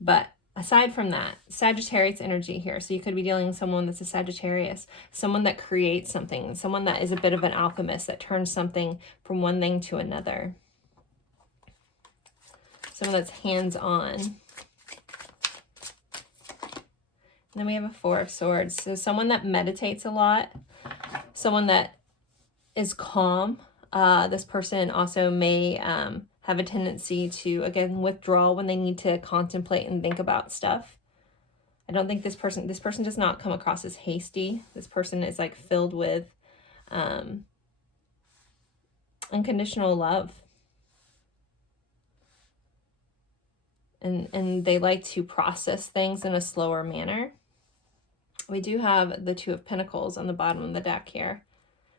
But aside from that, Sagittarius energy here. So you could be dealing with someone that's a Sagittarius, someone that creates something, someone that is a bit of an alchemist, that turns something from one thing to another. Someone that's hands-on. And then we have a Four of Swords. So someone that meditates a lot, someone that is calm. This person also may have a tendency to, again, withdraw when they need to contemplate and think about stuff. I don't think this person does not come across as hasty. This person is like filled with unconditional love. And they like to process things in a slower manner. We do have the Two of Pentacles on the bottom of the deck here.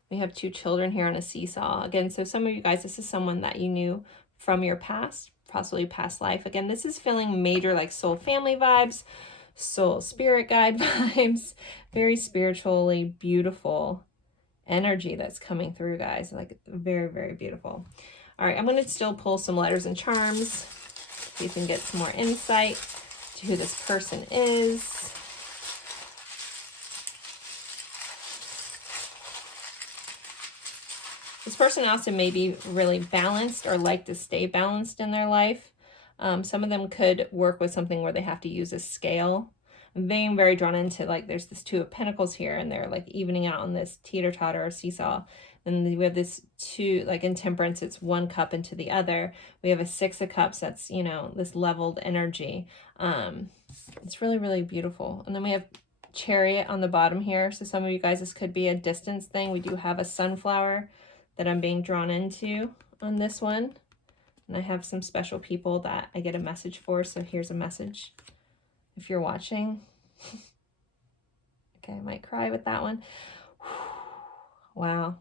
We have two children here on a seesaw. Again, so some of you guys, this is someone that you knew from your past, possibly past life. Again, this is feeling major like soul family vibes, soul spirit guide vibes, very spiritually beautiful energy that's coming through, guys. Like very, very beautiful. All right, I'm going to still pull some letters and charms. You can get some more insight to who this person is. This person also may be really balanced or like to stay balanced in their life. Some of them could work with something where they have to use a scale. I'm being very drawn into, like, there's this Two of Pentacles here, and they're like evening out on this teeter-totter or seesaw. And we have this two, like in Temperance, it's one cup into the other. We have a Six of Cups, that's, you know, this leveled energy. It's really, really beautiful. And then we have Chariot on the bottom here. So some of you guys, this could be a distance thing. We do have a sunflower that I'm being drawn into on this one. And I have some special people that I get a message for. So here's a message if you're watching. Okay, I might cry with that one. Wow.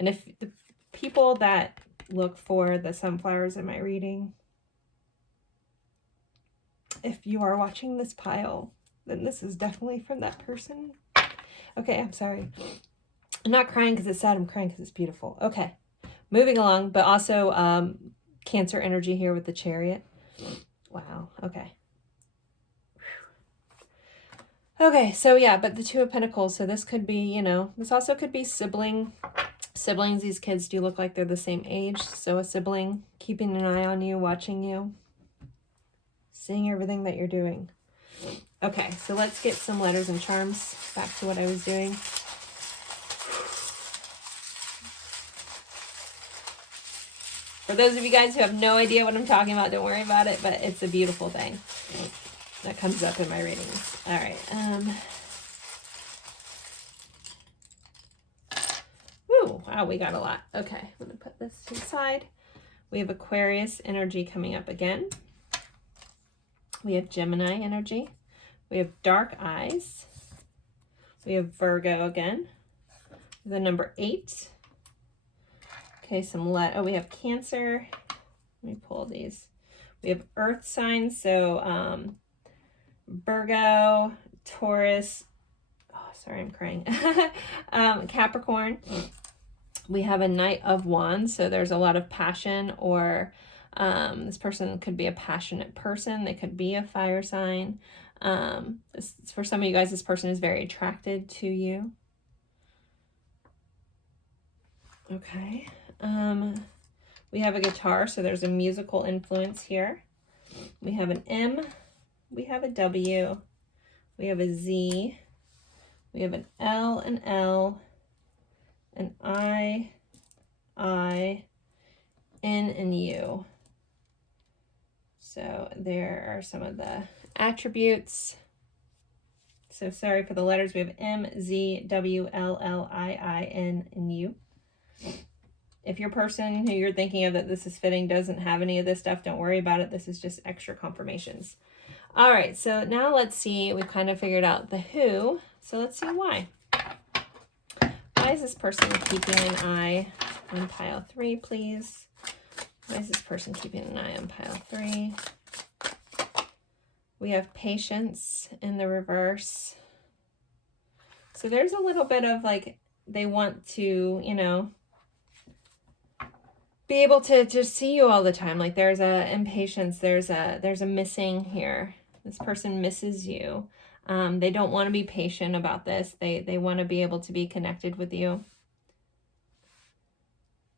And if the people that look for the sunflowers in my reading, if you are watching this pile, then this is definitely from that person. Okay, I'm sorry. I'm not crying because it's sad. I'm crying because it's beautiful. Okay, moving along, but also Cancer energy here with the Chariot. Wow, okay. Okay, so yeah, but the Two of Pentacles, so this could be, you know, this also could be siblings. These kids do look like they're the same age, so a sibling keeping an eye on you, watching you, seeing everything that you're doing. Okay, so let's get some letters and charms. Back to what I was doing. For those of you guys who have no idea what I'm talking about, don't worry about it, but it's a beautiful thing that comes up in my readings. All right. Ooh, wow, we got a lot. Okay, I'm going to put this to the side. We have Aquarius energy coming up again. We have Gemini energy. We have Dark Eyes. We have Virgo again. The number 8. Okay, we have Cancer. Let me pull these. We have Earth signs, so Virgo, Taurus, oh, sorry, I'm crying, Capricorn. We have a Knight of Wands, so there's a lot of passion, or this person could be a passionate person. They could be a fire sign. For some of you guys, this person is very attracted to you. Okay. We have a guitar, so there's a musical influence here. We have an M. We have a W. We have a Z. We have an L, an L, an I, N, and U. So there are some of the attributes. So sorry for the letters. We have M, Z, W, L, L, I, N, and U. If your person who you're thinking of that this is fitting doesn't have any of this stuff, don't worry about it. This is just extra confirmations. All right, so now let's see. We've kind of figured out the who. So let's see why. Why is this person keeping an eye on pile 3, please? Why is this person keeping an eye on pile 3? We have patience in the reverse. So there's a little bit of like, they want to, you know, be able to just see you all the time. Like there's a impatience, there's a missing here. This person misses you. They don't want to be patient about this. They want to be able to be connected with you.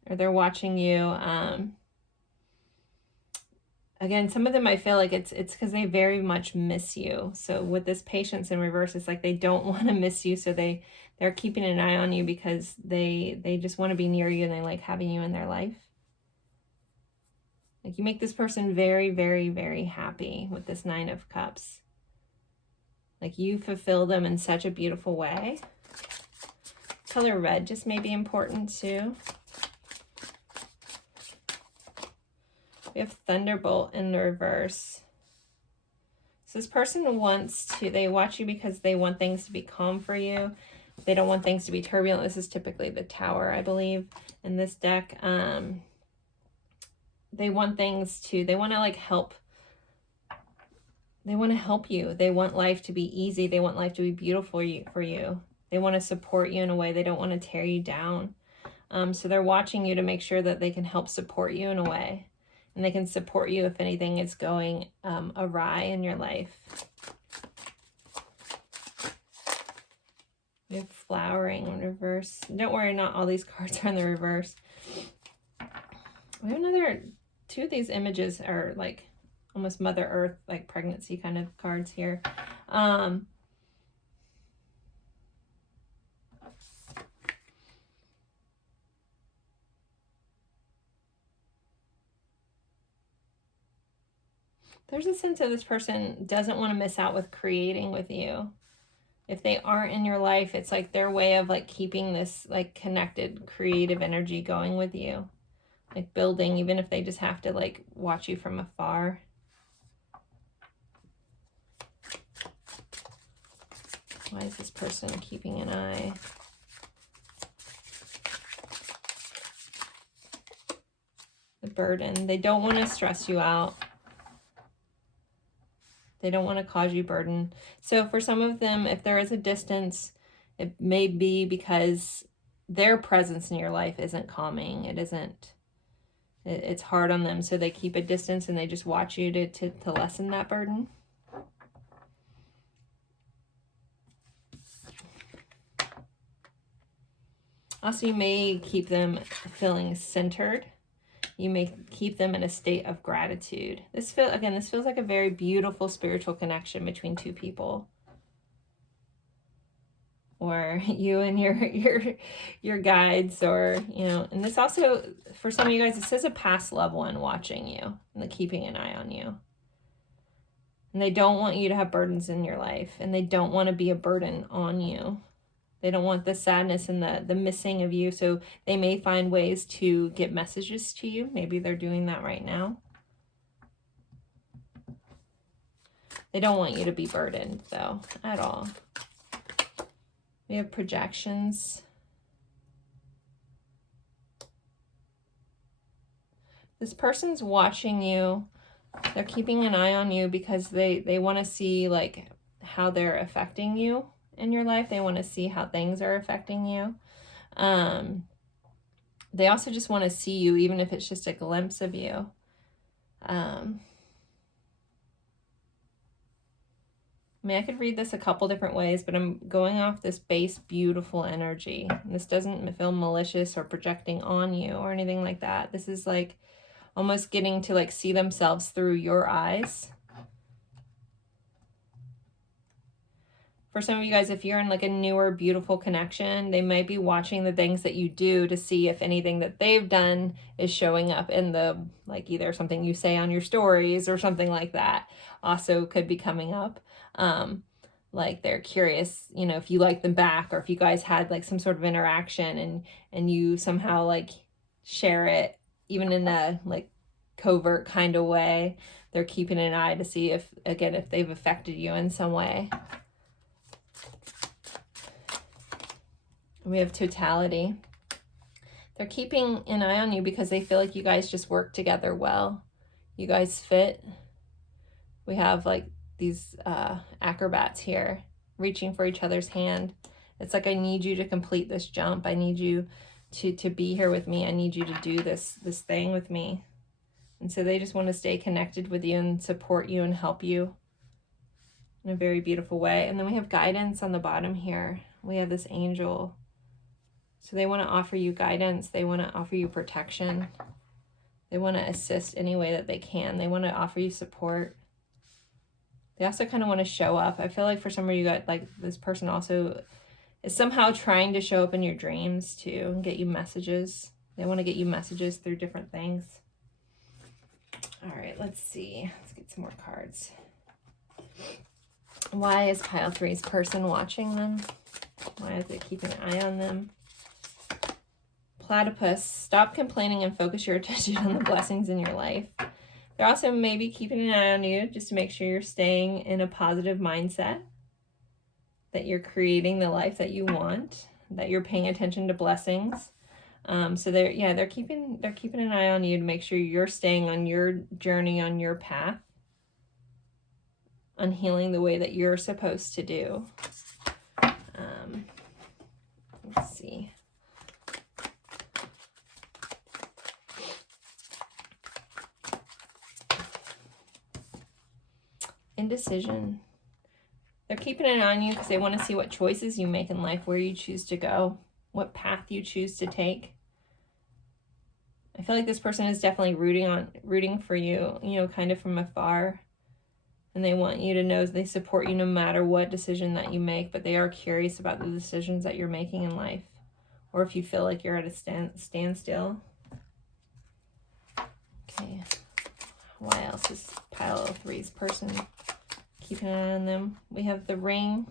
Or they're watching you. Again, some of them I feel like it's because they very much miss you. So with this patience in reverse, it's like they don't want to miss you. So they're keeping an eye on you because they just want to be near you and they like having you in their life. Like you make this person very, very, very happy with this 9 of Cups. Like you fulfill them in such a beautiful way. Color red just may be important too. We have Thunderbolt in the reverse. So this person wants to, they watch you because they want things to be calm for you. They don't want things to be turbulent. This is typically the Tower, I believe, in this deck. They want things to, they want to like help. They want to help you. They want life to be easy. They want life to be beautiful for you. They want to support you in a way. They don't want to tear you down. So they're watching you to make sure that they can help support you in a way. And they can support you if anything is going awry in your life. We have flowering in reverse. Don't worry, not all these cards are in the reverse. We have another, 2 of these images are like almost Mother Earth, like pregnancy kind of cards here. There's a sense of this person doesn't want to miss out with creating with you. If they aren't in your life, it's like their way of like keeping this like connected creative energy going with you. Like building, even if they just have to like watch you from afar. Why is this person keeping an eye? The burden. They don't want to stress you out. They don't want to cause you burden. So for some of them, if there is a distance, it may be because their presence in your life isn't calming. It's hard on them. So they keep a distance and they just watch you to lessen that burden. Also, you may keep them feeling centered. You may keep them in a state of gratitude. This feels like a very beautiful spiritual connection between 2 people. Or you and your guides, or, you know, and this also, for some of you guys, it says a past loved one watching you and keeping an eye on you. And they don't want you to have burdens in your life, and they don't want to be a burden on you. They don't want the sadness and the missing of you. So they may find ways to get messages to you. Maybe they're doing that right now. They don't want you to be burdened, though, at all. We have projections. This person's watching you. They're keeping an eye on you because they want to see like how they're affecting you in your life. They want to see how things are affecting you. They also just want to see you, even if it's just a glimpse of you. I mean, I could read this a couple different ways, but I'm going off this base beautiful energy. And this doesn't feel malicious or projecting on you or anything like that. This is like almost getting to like see themselves through your eyes. For some of you guys, if you're in like a newer, beautiful connection, they might be watching the things that you do to see if anything that they've done is showing up in the, like either something you say on your stories or something like that also could be coming up. Like they're curious, you know, if you like them back, or if you guys had like some sort of interaction and you somehow like share it, even in a like covert kind of way. They're keeping an eye to see if, again, if they've affected you in some way. We have totality. They're keeping an eye on you because they feel like you guys just work together well. You guys fit. We have like these acrobats here reaching for each other's hand. It's like, I need you to complete this jump. I need you to be here with me. I need you to do this thing with me. And so they just want to stay connected with you and support you and help you in a very beautiful way. And then we have guidance on the bottom here. We have this angel. So they want to offer you guidance. They want to offer you protection. They want to assist any way that they can. They want to offer you support. They also kind of want to show up. I feel like for some of you guys, like this person also is somehow trying to show up in your dreams too and get you messages. They want to get you messages through different things. All right, let's see. Let's get some more cards. Why is pile 3's person watching them? Why is it keeping an eye on them? Platypus, stop complaining and focus your attention on the blessings in your life. They're also maybe keeping an eye on you just to make sure you're staying in a positive mindset, that you're creating the life that you want, that you're paying attention to blessings. So they're keeping an eye on you to make sure you're staying on your journey, on your path, on healing the way that you're supposed to do. Let's see. Indecision. They're keeping an eye on you because they want to see what choices you make in life, where you choose to go, what path you choose to take. I feel like this person is definitely rooting for you, you know, kind of from afar. And they want you to know they support you no matter what decision that you make, but they are curious about the decisions that you're making in life. Or if you feel like you're at a standstill. Okay. Why else is pile 3's person keeping an eye on them? We have the ring.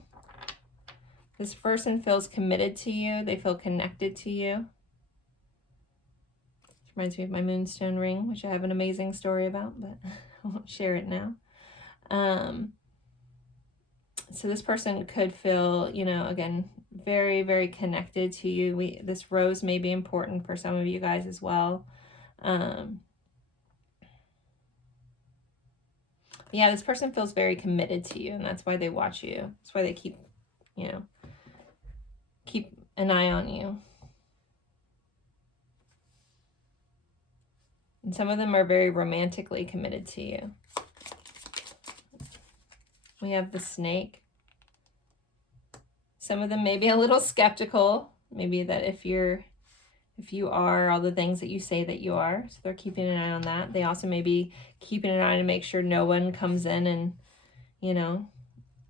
This person feels committed to you. They feel connected to you. This reminds me of my moonstone ring, which I have an amazing story about, but I won't share it now. So this person could feel, you know, again, very, very connected to you. This rose may be important for some of you guys as well. Yeah, this person feels very committed to you, and that's why they watch you. That's why they keep an eye on you. And some of them are very romantically committed to you. We have the snake. Some of them may be a little skeptical, maybe that if you are all the things that you say that you are. So they're keeping an eye on that. They also may be keeping an eye to make sure no one comes in and, you know,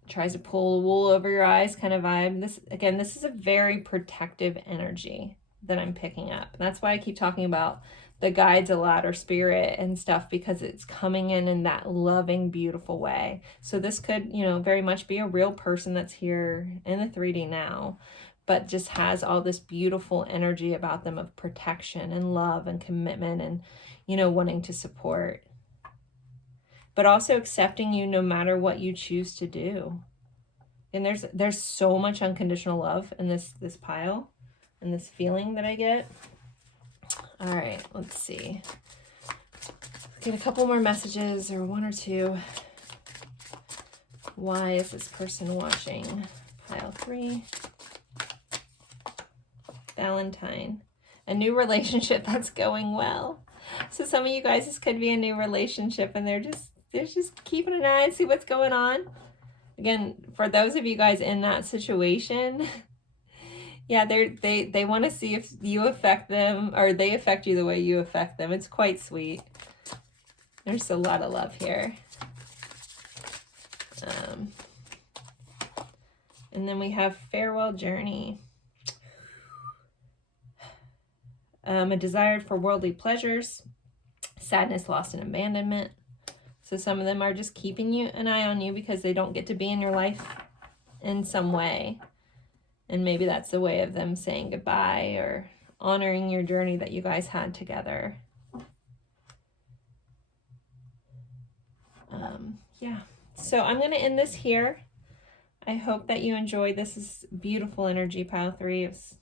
tries to pull wool over your eyes kind of vibe. This is a very protective energy that I'm picking up. And that's why I keep talking about the guides a lot, or spirit and stuff, because it's coming in that loving, beautiful way. So this could, you know, very much be a real person that's here in the 3D now, but just has all this beautiful energy about them of protection and love and commitment and, you know, wanting to support. But also accepting you no matter what you choose to do. And there's so much unconditional love in this pile and this feeling that I get. All right, let's see. Let's get a couple more messages, or one or two. Why is this person watching pile 3? Valentine. A new relationship that's going well. So some of you guys, this could be a new relationship, and they're just keeping an eye and see what's going on. Again, for those of you guys in that situation, yeah, they want to see if you affect them, or they affect you the way you affect them. It's quite sweet. There's a lot of love here. And then we have farewell journey. A desire for worldly pleasures, sadness, loss, and abandonment. So some of them are just keeping an eye on you because they don't get to be in your life in some way. And maybe that's the way of them saying goodbye or honoring your journey that you guys had together. Yeah, so I'm going to end this here. I hope that you enjoyed. This is beautiful energy, pile 3. It was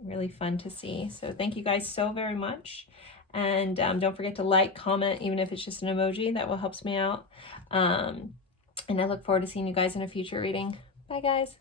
really fun to see. So thank you guys so very much. And don't forget to like, comment, even if it's just an emoji. That will helps me out. And I look forward to seeing you guys in a future reading. Bye, guys.